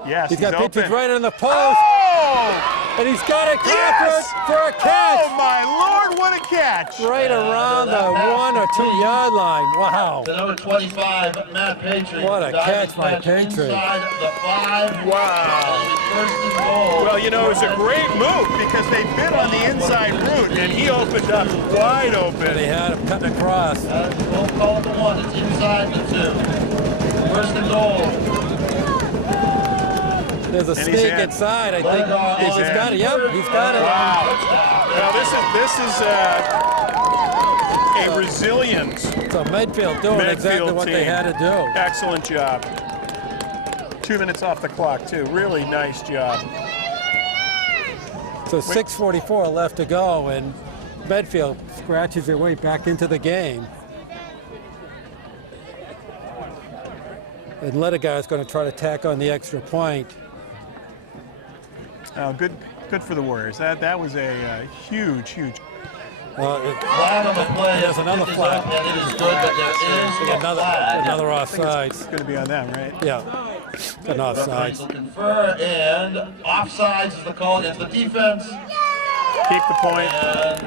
Yes, He's got open. Petrie right on the post. Oh! And he's got it Yes! for a catch. Oh, my Lord, what a catch! Right around the 1 or 2 yard line. Wow. the number 25, Matt Petrie. What a Diving catch by Petrie. Inside the 5. Wow. First and goal. Well, you know, it was a great move because they bit on the inside route, and he opened up wide And open. he had him cutting across. We'll call it the 1. It's inside the 2. First and goal. There's a And he's snake in. inside, I think. Ledigar He's is got it. in. Yep, he's got it. Wow. Now this is a resilient So Medfield doing Medfield exactly what they team. had to do. Excellent job. 2 minutes off the clock, too. Really nice job. So 6:44 left to go, and Medfield scratches their way back into the game. And Ledigar is going to try to tack on the extra point. Oh, good for the Warriors. That was a huge. Flag on the play. There's another It is flag. up, and it is good, but there is a flag. Another I think offside. it's going to be on them, right? Yeah, an offside. Referees will confer, and offsides is the call against the defense. Keep the point. And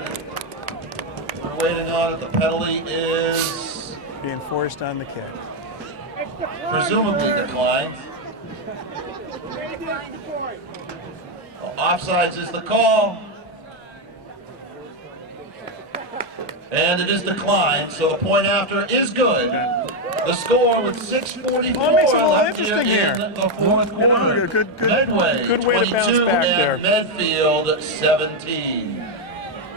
we're waiting on it. The penalty is Being forced on the kick. presumably declined. Well, offsides is the call. And it is declined, so the point after is good. The score with 6:44 Well, it makes it a little left here interesting here. in the fourth You know, quarter. good Medway way to bounce 22 back and there. Medfield 17.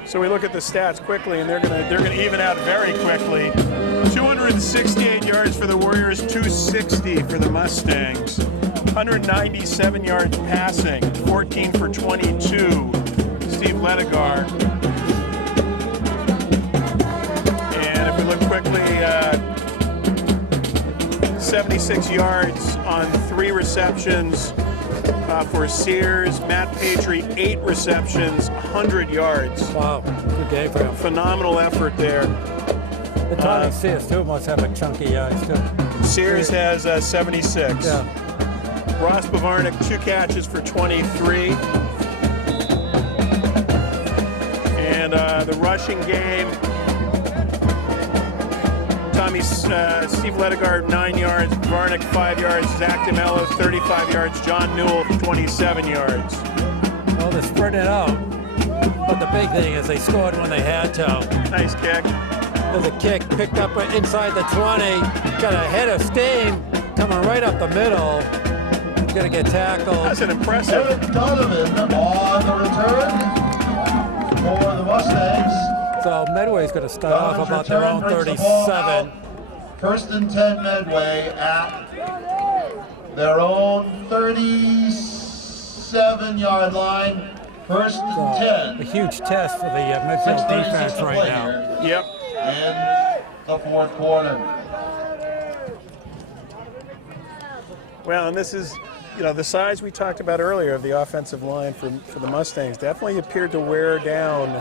So we look at the stats quickly, and they're gonna even out very quickly. 268 yards for the Warriors, 260 for the Mustangs. 197 yards passing, 14 for 22. Steve Ledigar. And if we look quickly, 76 yards on 3 receptions for Sears. Matt Petrie, 8 receptions, 100 yards. Wow, good game for him. Phenomenal effort there. The Tony Sears too must have a chunky yards too. Sears has 76. Yeah. Ross Bavarnik, 2 catches for 23. And the rushing game, Steve Ledigar, 9 yards, Bavarnik, 5 yards, Zach DeMello, 35 yards, John Newell, 27 yards. Well, they're spreading it out. But the big thing is they scored when they had to. Nice kick. There's a kick picked up inside the 20. Got a head of steam coming right up the middle. He's going to get tackled. That's an impressive. Eric Donovan on the return for the Mustangs. So Medway's going to start off Donovan's about their own return brings the ball 37. out. First and 10 Medway at their own 37-yard line. First and A 10. huge test for the Medfield 6:36 defense to right play now. here Yep. in the fourth quarter. Well, and this is, you know, the size we talked about earlier of the offensive line for the Mustangs definitely appeared to wear down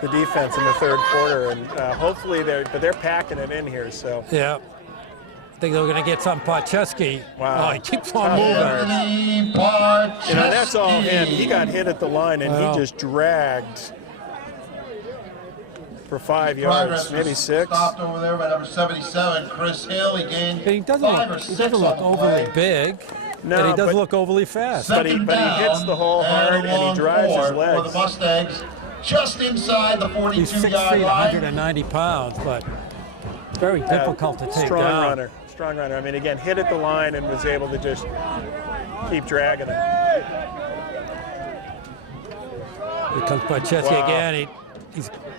the defense in the third quarter, and hopefully they're packing it in here. So Yeah. I think they're going to get some Podcheski. Wow. Oh, he keeps on Tough moving. Anthony Barczewski. you know that's all him. He got hit at the line and Wow. he just dragged for 5 yards, Progress maybe was 6. Stopped over there by number 77, Chris Hill. He gained He doesn't 5 or look, 6 he doesn't on look the overly play. big. No, and he doesn't but- look overly fast. But he hits the hole hard and he long drives his four for the legs. Mustangs, just inside the He's 6 feet, 42-yard line. 190 pounds, but very difficult to take Strong down. runner. Strong runner. I mean, again, hit at the line and was able to just keep dragging it. Here comes Podcheski Wow. again.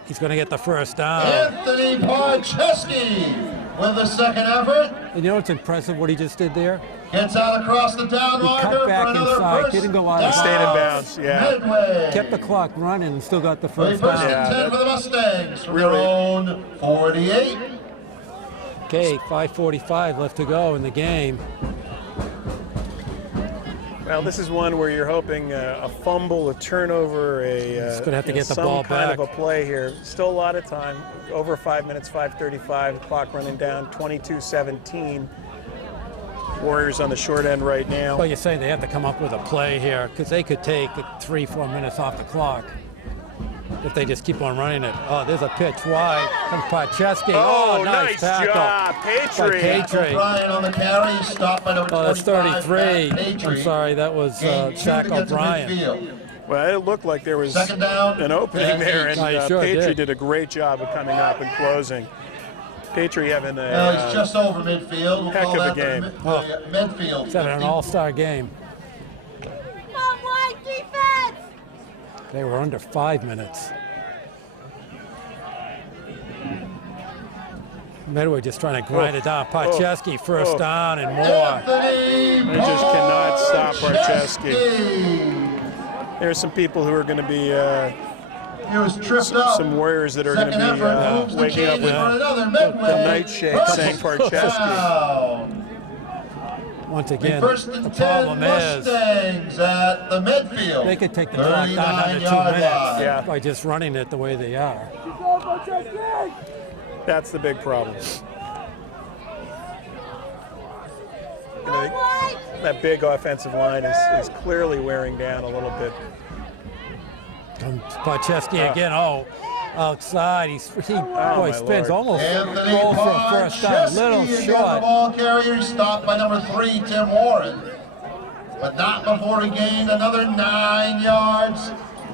He's going to get the first down. Anthony Podcheski with the second effort. And you know what's impressive what he just did there? Gets out across the down He marker cut back for another inside, first didn't go out of down. Stayed in bounds, yeah. Medway. Kept the clock running and still got the The first first down. Yeah, and 10 for the Mustangs from their really- own 48. Okay, 5:45 left to go in the game. Well, this is one where you're hoping a fumble, a turnover, He's gonna have to get the some ball kind back. of a play here. Still a lot of time. Over 5 minutes, 5:35. Clock running down, 22-17. Warriors on the short end right now. Well, you're saying they have to come up with a play here because they could take 3-4 minutes off the clock if they just keep on running it. Oh, there's a pitch wide. Comes Podcheski. Oh, nice nice tackle. job, By Patry. Patry. O'Brien on the carry, stopped by number Oh, that's 25, 33. Matt I'm Patry. sorry, that was Gain 2 Zach to get to O'Brien. midfield. Well, it looked like there was Second down, an opening and there, and Oh, he sure Patry did. did a great job of coming up and closing. Patry having Well, a he's just over midfield. We'll heck call of a that the game. Medfield. It's having an 50. all-star game. Come on, White defense! They were under 5 minutes. Medway just trying to grind it down. Podcheski, first down and more. Anthony They just cannot stop Podcheski. There's some people who are going to be He was tripped up. some Warriors that are going Second to effort moves be the waking up chains with for another Medway. the nightshade saying Podcheski. Down. Once The again, first the and 10 problem is Mustangs at the Medfield. they could take the clock down under 2 39-yard minutes line. Yeah. by just running it the way they are. That's the big problem. You know, White! that big offensive line is clearly wearing down a little bit. Comes Podcheski again. Oh, outside. He my spins Lord. almost Anthony roll for a first down. Little Podcheski again, the short. ball carrier, stopped by number 3, Tim Warren. But not before he gained another 9 yards.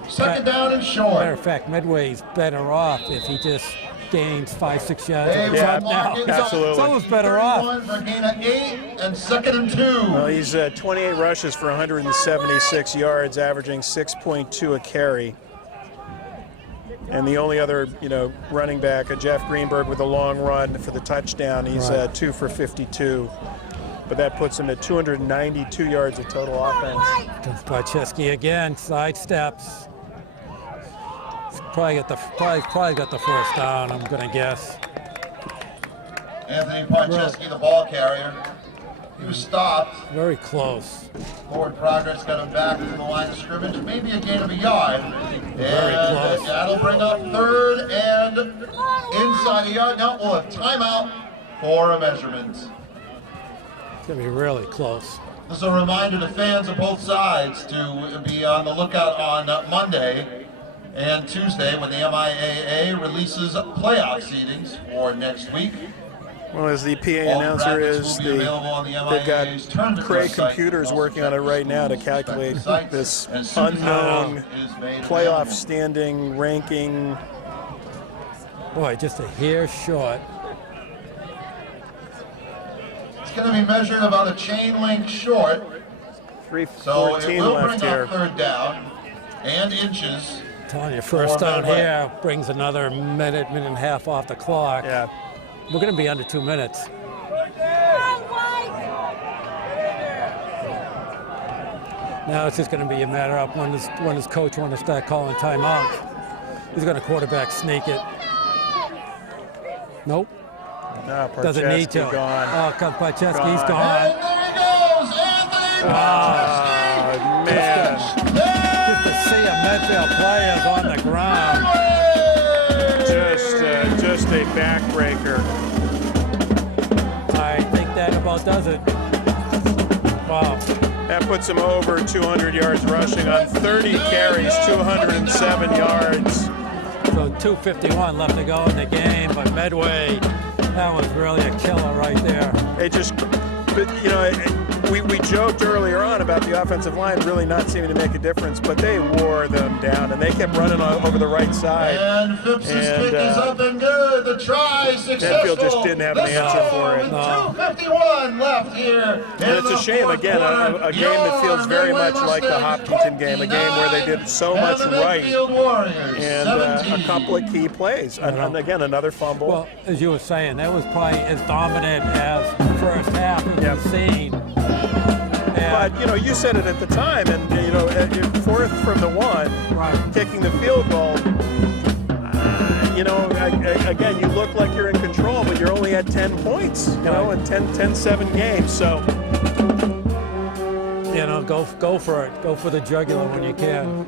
Second down and Matter short. of fact, Medway's better off if he just gains 5-6 yards. They on will the top mark now. it. Absolutely. It's almost better off. 31 for a gain of 8 and second and 2. Well, he's 28 rushes for 176 yards, averaging 6.2 a carry. And the only other, running back, Jeff Greenberg with a long run for the touchdown. He's Right. 2 for 52. But that puts him at 292 yards of total offense. Comes Podcheski again, sidesteps. He's probably got the first down, I'm gonna guess. Anthony Podcheski, the ball carrier. He was stopped. Very close. Forward progress got him back to the line of scrimmage. Maybe a gain of a yard. Very And close. that'll bring up third and inside the yard. Now we'll have timeout for a measurement. It's gonna be really close. This is a reminder to fans of both sides to be on the lookout on Monday and Tuesday when the MIAA releases playoff seedings for next week. Well, as the PA All announcer brackets is, will be available on the they've got MIAA's tournament Craig website. computers Also working on check it the right now to schools' calculate respective this sites. And soon as unknown is made playoff available. standing ranking. Boy, just a hair short. It's going to be measured about a chain link short, so it 3:14 will left bring here. up third down and inches. Telling you, first For down Medway. here brings another minute and a half off the clock. Yeah. We're gonna be under 2 minutes. Come on, White! Now it's just gonna be a matter of when does coach want to start calling timeout. He's gonna quarterback sneak it. Nope, No, doesn't need to. Podcheski gone. Oh, come Podcheski, he's And gone. there he goes, Anthony Podcheski. Oh, man. Just to see a Medfield players on the ground. Just a backbreaker. I think that about does it. Wow. That puts him over 200 yards rushing on 30 carries, 207 yards. So 2:51 left to go in the game, but Medway, that was really a killer right there. It just, but, we joked earlier on about the offensive line really not seeming to make a difference, but they wore them down, and they kept running over the right side. And Phipps's kick is up and good. The try successful. Medfield just didn't have an answer for it. With 2:51 left here. And it's a shame, again, a game that feels very much like the Hopkinton game, a game where they did so much right, and a couple of key plays. And again, another fumble. Well, as you were saying, that was probably as dominant as the first half of the scene. But, you know, you said it at the time, and, you know, fourth from the one, kicking the field goal, you know, again, you look like you're in control, but you're only at 10 points, you know, in 10-7 games, so. You know, go for it. Go for the jugular when you can.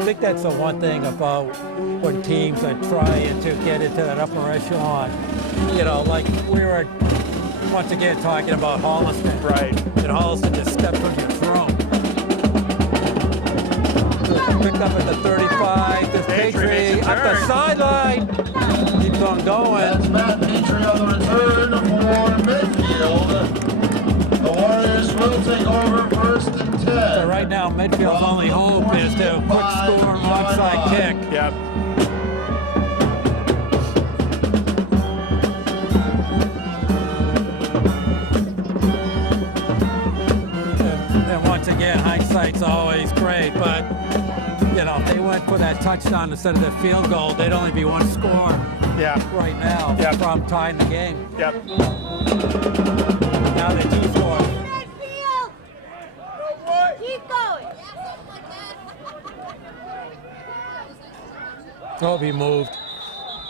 I think that's the one thing about when teams are trying to get into that upper echelon. You know, like we were once again talking about Holliston. Right. And Holliston just stepped on your throat. Picked up at the 35. This Patriot up the sideline. Keeps on going. That's Matt Patriot on the return for Medfield. The Warriors will take over first and 10. So right now, Medfield's only hope is to quick score and onside kick. Yep. And once again, hindsight's always great, but you know, if they went for that touchdown instead of the field goal, they'd only be one score right now from tying the game. Yep. Now they keep scoring. Medfield! Keep going. Oh, he moved.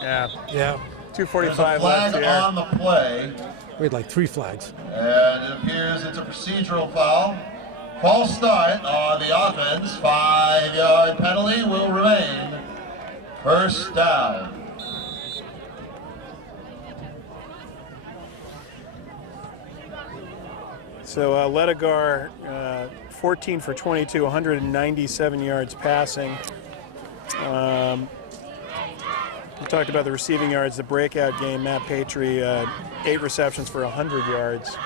Yeah. Yeah. 2:45 Flag left here. on the play, We had like 3 flags. and it appears it's a procedural foul. False start on the offense. 5-yard penalty will remain. First down. So Ledegar, 14 for 22, 197 yards passing. We talked about the receiving yards, the breakout game. Matt Patriot, 8 receptions for 100 yards.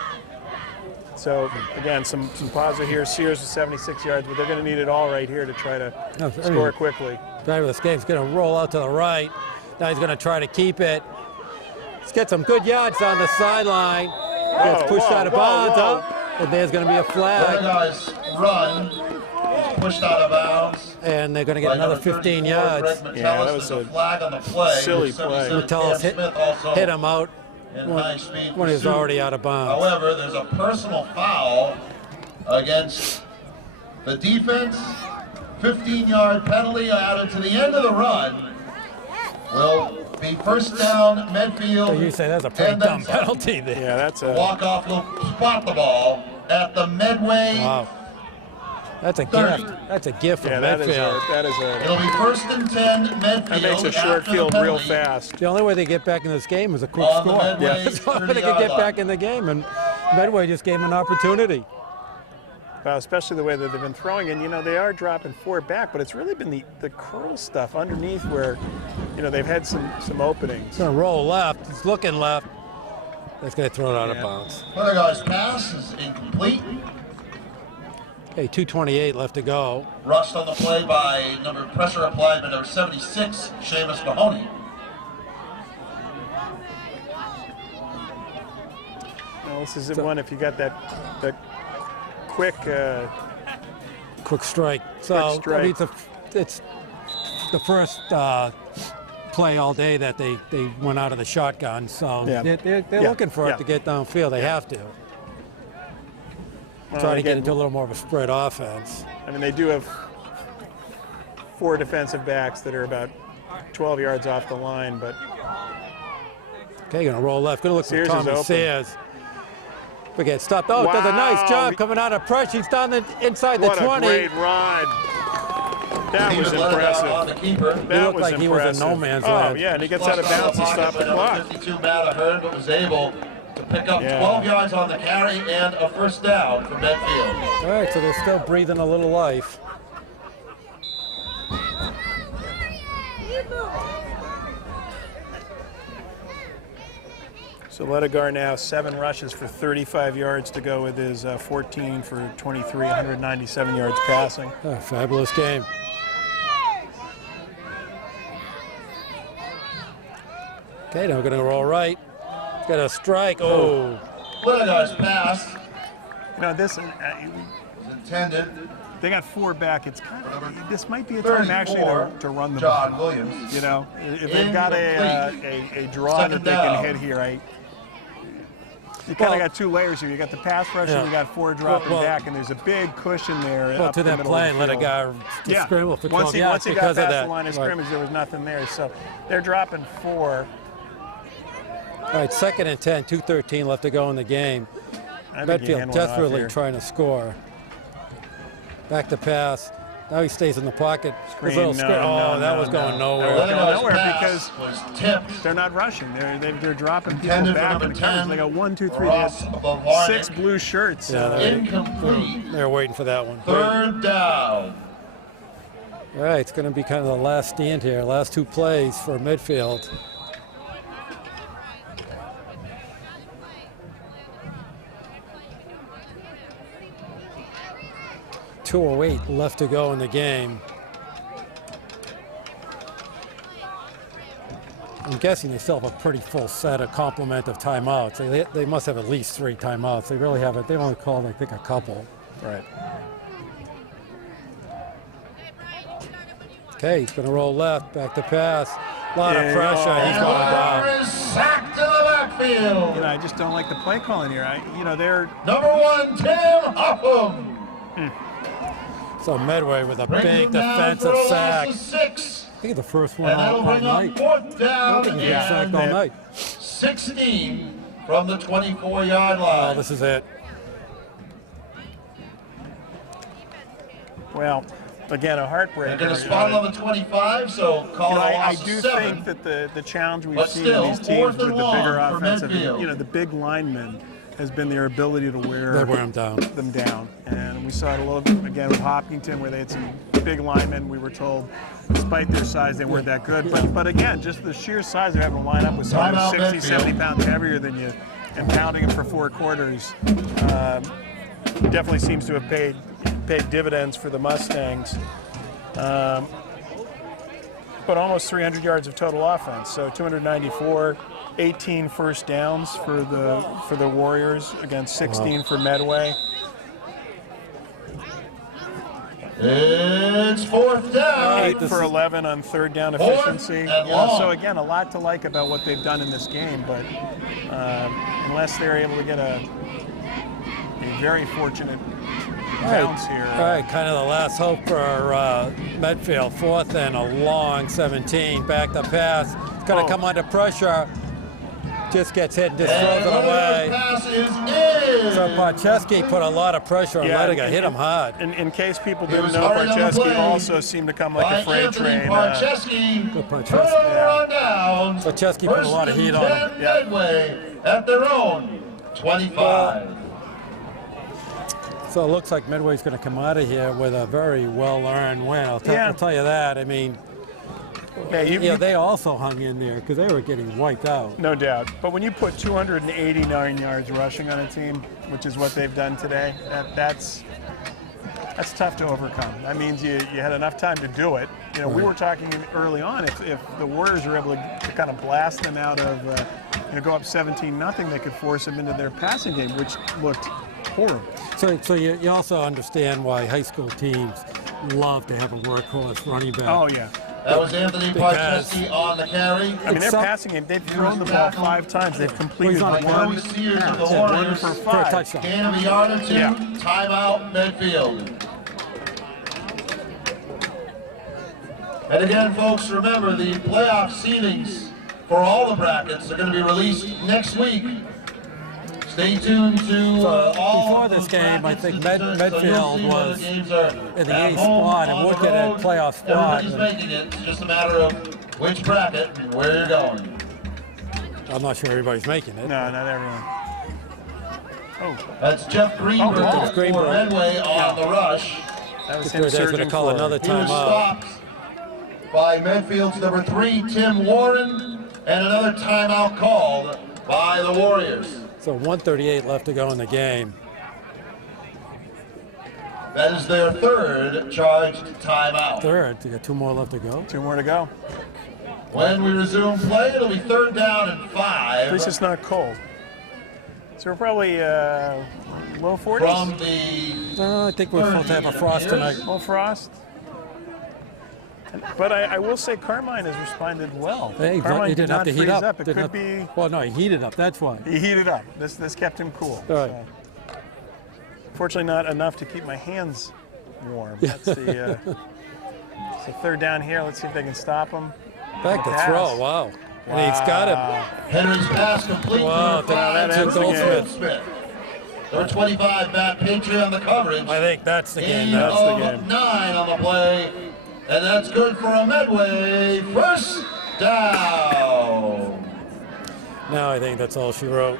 So again, some positive here. Sears with 76 yards, but they're going to need it all right here to try to score quickly. Fabulous game. He's going to roll out to the right. Now he's going to try to keep it. Let's get some good yards on the sideline. Gets pushed out of bounds. And there's going to be a flag. Guys run. He's pushed out of bounds. And they're going to get another 15 yards. Yeah, that was a flag on the play. silly play. Metellus hit him out when he was already out of bounds. However, there's a personal foul against the defense. 15-yard penalty added to the end of the run. Will be first down, Medfield. So you say that's a pretty dumb penalty there. Yeah, that's a walk-off will spot the ball at the Medway. Wow. That's a gift. That's a gift from Medfield. It'll be first and 10, Medfield. That makes a short field real fast. The only way they get back in this game is a quick score. That's the only way they could get back in the game, and Medway just gave them an opportunity. Well, especially the way that they've been throwing, and you know they are dropping 4 back, but it's really been the curl stuff underneath where, you know, they've had some openings. He's going to roll left. He's looking left. That's going to throw it out of bounds. Other guy's pass is incomplete. Okay, 2:28 left to go. Rust on the play by pressure applied by number 76, Seamus Mahoney. Well, this is the one if you got that quick strike. So quick strike. I mean, it's the first play all day that they went out of the shotgun. So they're looking for it to get downfield. They have to. Try to get into a little more of a spread offense. I mean, they do have 4 defensive backs that are about 12 yards off the line, but. Okay, going to roll left. Going to look Sears for Tommy Sears. But get stopped. Oh, does a nice job coming out of pressure. He's down inside the 20. What a great run. That was impressive. That looked like he was in no man's land. Oh, yeah, and he gets out of bounds and stops the clock. 52 Matt Ahern, but was able to pick up 12 yards on the carry and a first down for Medfield. All right, so they're still breathing a little life. So Ledegar now 7 rushes for 35 yards to go with his 14 for 23, 197 yards passing. Oh, fabulous game. Okay, now we're going to roll right. Got a strike. Oh. Ledegar's pass You know, this is intended. they got 4 back. It's kind of, this might be a time actually 34, to run the John ball. Williams. You know, if they've got a draw Second that they down. can hit here, you kind of got 2 layers here. You got the pass rush and you got 4 dropping back, and there's a big cushion there. Well, up to the that middle play, of the let a field. guy scramble for 12 once he yards got because past of that. the line of Right. scrimmage, there was nothing there. So they're dropping 4. All right, 2nd and 10, 2:13 left to go in the game. I think he Medfield hand one off desperately here. trying to score. Back to pass. Now he stays in the pocket. His little Screen, screen- no, oh, that no, was going no. nowhere. That was Ledegar's nowhere pass because was tipped. they're not rushing. They're dropping people Intended for back number in the coverage. 10, They got 1, 2, 3. They Ross had Bavarnik. 6 blue shirts. Yeah, Incomplete. They're waiting for that one. Third down. All right, it's going to be kind of the last stand here, last 2 plays for Medfield. .208 left to go in the game. I'm guessing they still have a pretty full set, a complement of timeouts. They must have at least 3 timeouts. They really haven't. They've only called, I think, a couple. Right. Okay, he's going to roll left, back to pass. A lot of pressure. He's going Ledegar down. is sacked to the backfield. You know, I just don't like the play calling here. They're Number 1, Tim Upham. So Medway with a Brings big him down for defensive a sack. loss of 6. I think the first one And that'll all bring night. up 4th down He's been sacked all and night. 16 from the 24-yard Oh, line. this is it. well, again, a heartbreaker. They're going to spot him on the 25, so call it a I loss do of 7. think that the challenge we've But seen still, in these teams 4th with and the bigger long for offensive, Medfield. the big linemen, has been their ability to They wear him down. them down. And we saw it a little bit again with Hopkinton, where they had some big linemen. We were told, despite their size, they weren't that good. But again, just the sheer size of having to line up with someone who's Timeout 60, Medfield. 70 pounds heavier than you and pounding them for 4 quarters definitely seems to have paid dividends for the Mustangs. But almost 300 yards of total offense, so 294, 18 first downs for the Warriors against 16 for Medway. It's 4th down. 8 for 11 on 3rd down Fourth efficiency. and You know, long. so again, a lot to like about what they've done in this game, but unless they're able to get a very fortunate bounce here. All right, kind of the last hope for Medfield. 4th and a long 17. Back to pass. It's going to come under pressure. Just gets hit and just throws And it away. pass is in. So Parcheski put a lot of pressure on Ledegar. Hit him hard. In case people He didn't was know, hurried on the Parcheski play also seemed to come like by a freight Anthony train. Parcheski. Good Parcheski. Turnover on downs. Parcheski put a lot of heat on him. First and 10 Medway at their own 25. So it looks like Medway's going to come out of here with a very well-earned win. I'll tell you that. I mean, they also hung in there because they were getting wiped out. No doubt. But when you put 289 yards rushing on a team, which is what they've done today, that's tough to overcome. That means you had enough time to do it. You know, we were talking early on, if the Warriors were able to kind of blast them out of, go up 17-0, they could force them into their passing game, which looked horrible. So you also understand why high school teams love to have a workhorse running back. Oh, yeah. That was Anthony Parcheski on the carry. I mean, their passing game, they've thrown the ball 5 times. They've completed Well, Like one Joey Sears of the pass, 1 Warriors. for for a 5. touchdown. Gain of a yard or 2. Yeah. Timeout Medfield. And again, folks, remember the playoff seedings for all the brackets are going to be released next week. Stay tuned to all Before of this those game, I brackets think and so Medfield you'll see where was the games are in the at eighth home, spot and on would the get a road. playoff spot. Everybody's making it. It's just a matter of which bracket and where you're going. I'm not sure everybody's making it. No, not everyone. That's Jeff Greenberg Jeff for Greenberg. Medway on the rush. That was They're him going to surging call for another He was timeout. stopped by Medfield's number 3, Tim Warren, and another timeout called by the Warriors. So 1:38 left to go in the game. That is their third charged timeout. Third, you got 2 more left to go. 2 more to go. When we resume play, it'll be 3rd down and 5. At least it's not cold. So we're probably low 40s. From the I think we're supposed to have a frost tonight. Low frost. But I will say Carmine has responded well. Hey, Carmine he didn't have to heat freeze up. It Didn't could have- be. Well, no, he heated up. That's why. He heated up. This kept him cool. All right. So. Fortunately, not enough to keep my hands warm. That's the. So 3rd down here. Let's see if they can stop him. Back to Pass. throw. Wow. And he's got him. Henry's pass complete. Wow, for 5 that to ends the Goldsmith. Number 25, Matt Patriot on the coverage. I think that's the game. Gain That's the of game. 9 on the play. And that's good for a Medway. 1st down. Now I think that's all she wrote.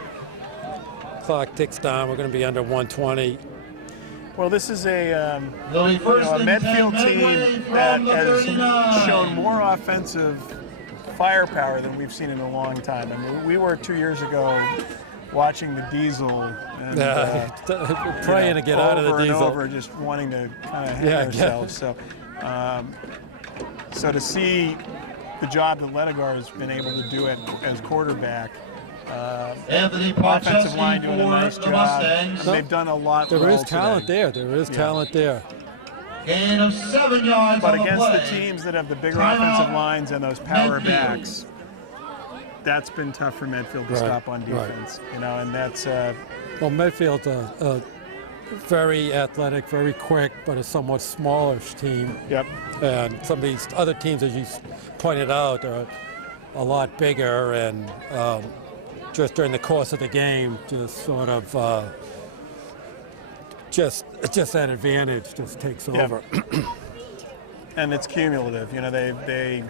Clock ticks down. We're going to be under 120. Well, this is a It'll be 1st a and 10 Medfield Medway team from that the has 39. shown more offensive firepower than we've seen in a long time. I mean, we were 2 years ago watching the Diesel and Praying to get out of the over Diesel. and over, just wanting to kind of hang Yeah, ourselves. So, so to see the job that Ledegar has been able to do it as quarterback. Anthony Offensive line doing a nice for the job. Mustangs. They've done a lot. There well is talent today. there. There is talent there. Gain of 7 yards But on the against play. the teams that have the bigger Timeout. offensive lines and those power Medfield. backs, that's been tough for Medfield to Right, stop on right. defense. You know, and that's Well, Medfield's a very athletic, very quick, but a somewhat smallish team. yep. And some of these other teams, as you pointed out, are a lot bigger, and just during the course of the game, just sort of just that advantage just takes Yeah. over. And it's cumulative. You know, they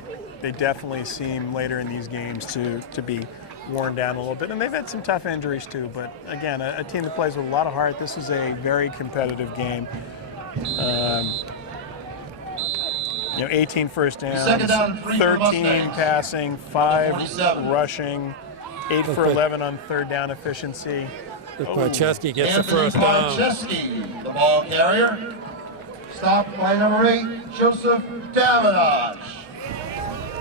definitely seem later in these games to be worn down a little bit, and they've had some tough injuries too. But again, a team that plays with a lot of heart. This is a very competitive game. 18 first downs, Second down and 3 for the 13 Mustangs. passing, 5 27. rushing, 8 for Okay. 11 on 3rd down efficiency. If Chesky gets the Anthony first down. Podcheski, the ball carrier. Stopped by number 8, Joseph Davenage.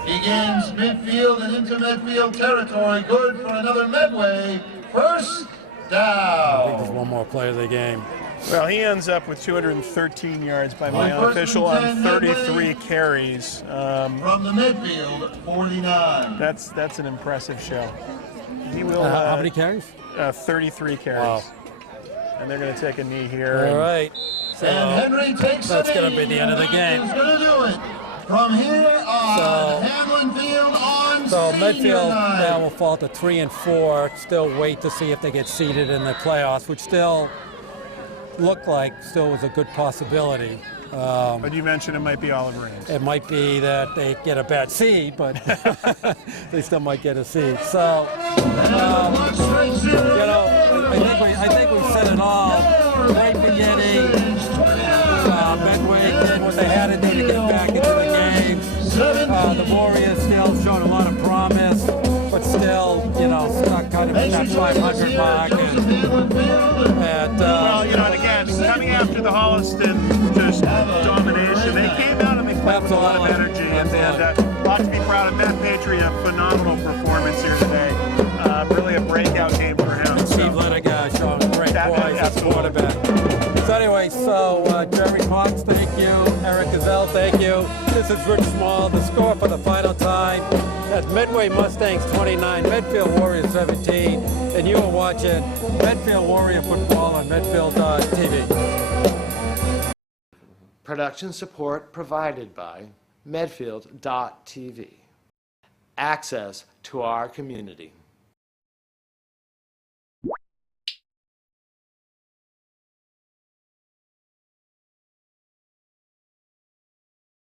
He gains midfield and into midfield territory. Good for another Medway. 1st I think there's down. one more play of the game. Well, he ends up with 213 yards by my First unofficial and on 10, 33 Medway. carries. From the midfield, 49. That's an impressive show. He will. How many carries? 33 carries. Wow. And they're going to take a knee here. All and right. So And Henry takes that's the gonna knee, be the end of the and game. He's going to do it. From here on, So- Hamlin Field on So senior Medfield night. now will fall to 3 and 4. Still wait to see if they get seeded in the playoffs, which still look like still was a good possibility. But you mentioned it might be Oliver Ames. It might be that they get a bad seed, but they still might get a seed. So, I think we said it all. Great beginning. Medway did what they had to do to get back into the game. The Warriors still showing a lot of promise, but still, stuck kind of in that 500 mark. Well, and again, coming after the Holliston just domination, they came out and they played with a lot of energy, and a lot to be proud of. Matt Patriot, a phenomenal performance here today. Really a breakout game for him. Steve Ledegar showing great poise as a quarterback. So anyway, Jerry Potts, thank you. Eric Gazelle, thank you. This is Rich Small. The score for the final time. That's Medway Mustangs 29, Medfield Warriors 17. And you are watching Medfield Warrior Football on Medfield TV. Production support provided by Medfield.tv. Access to our community.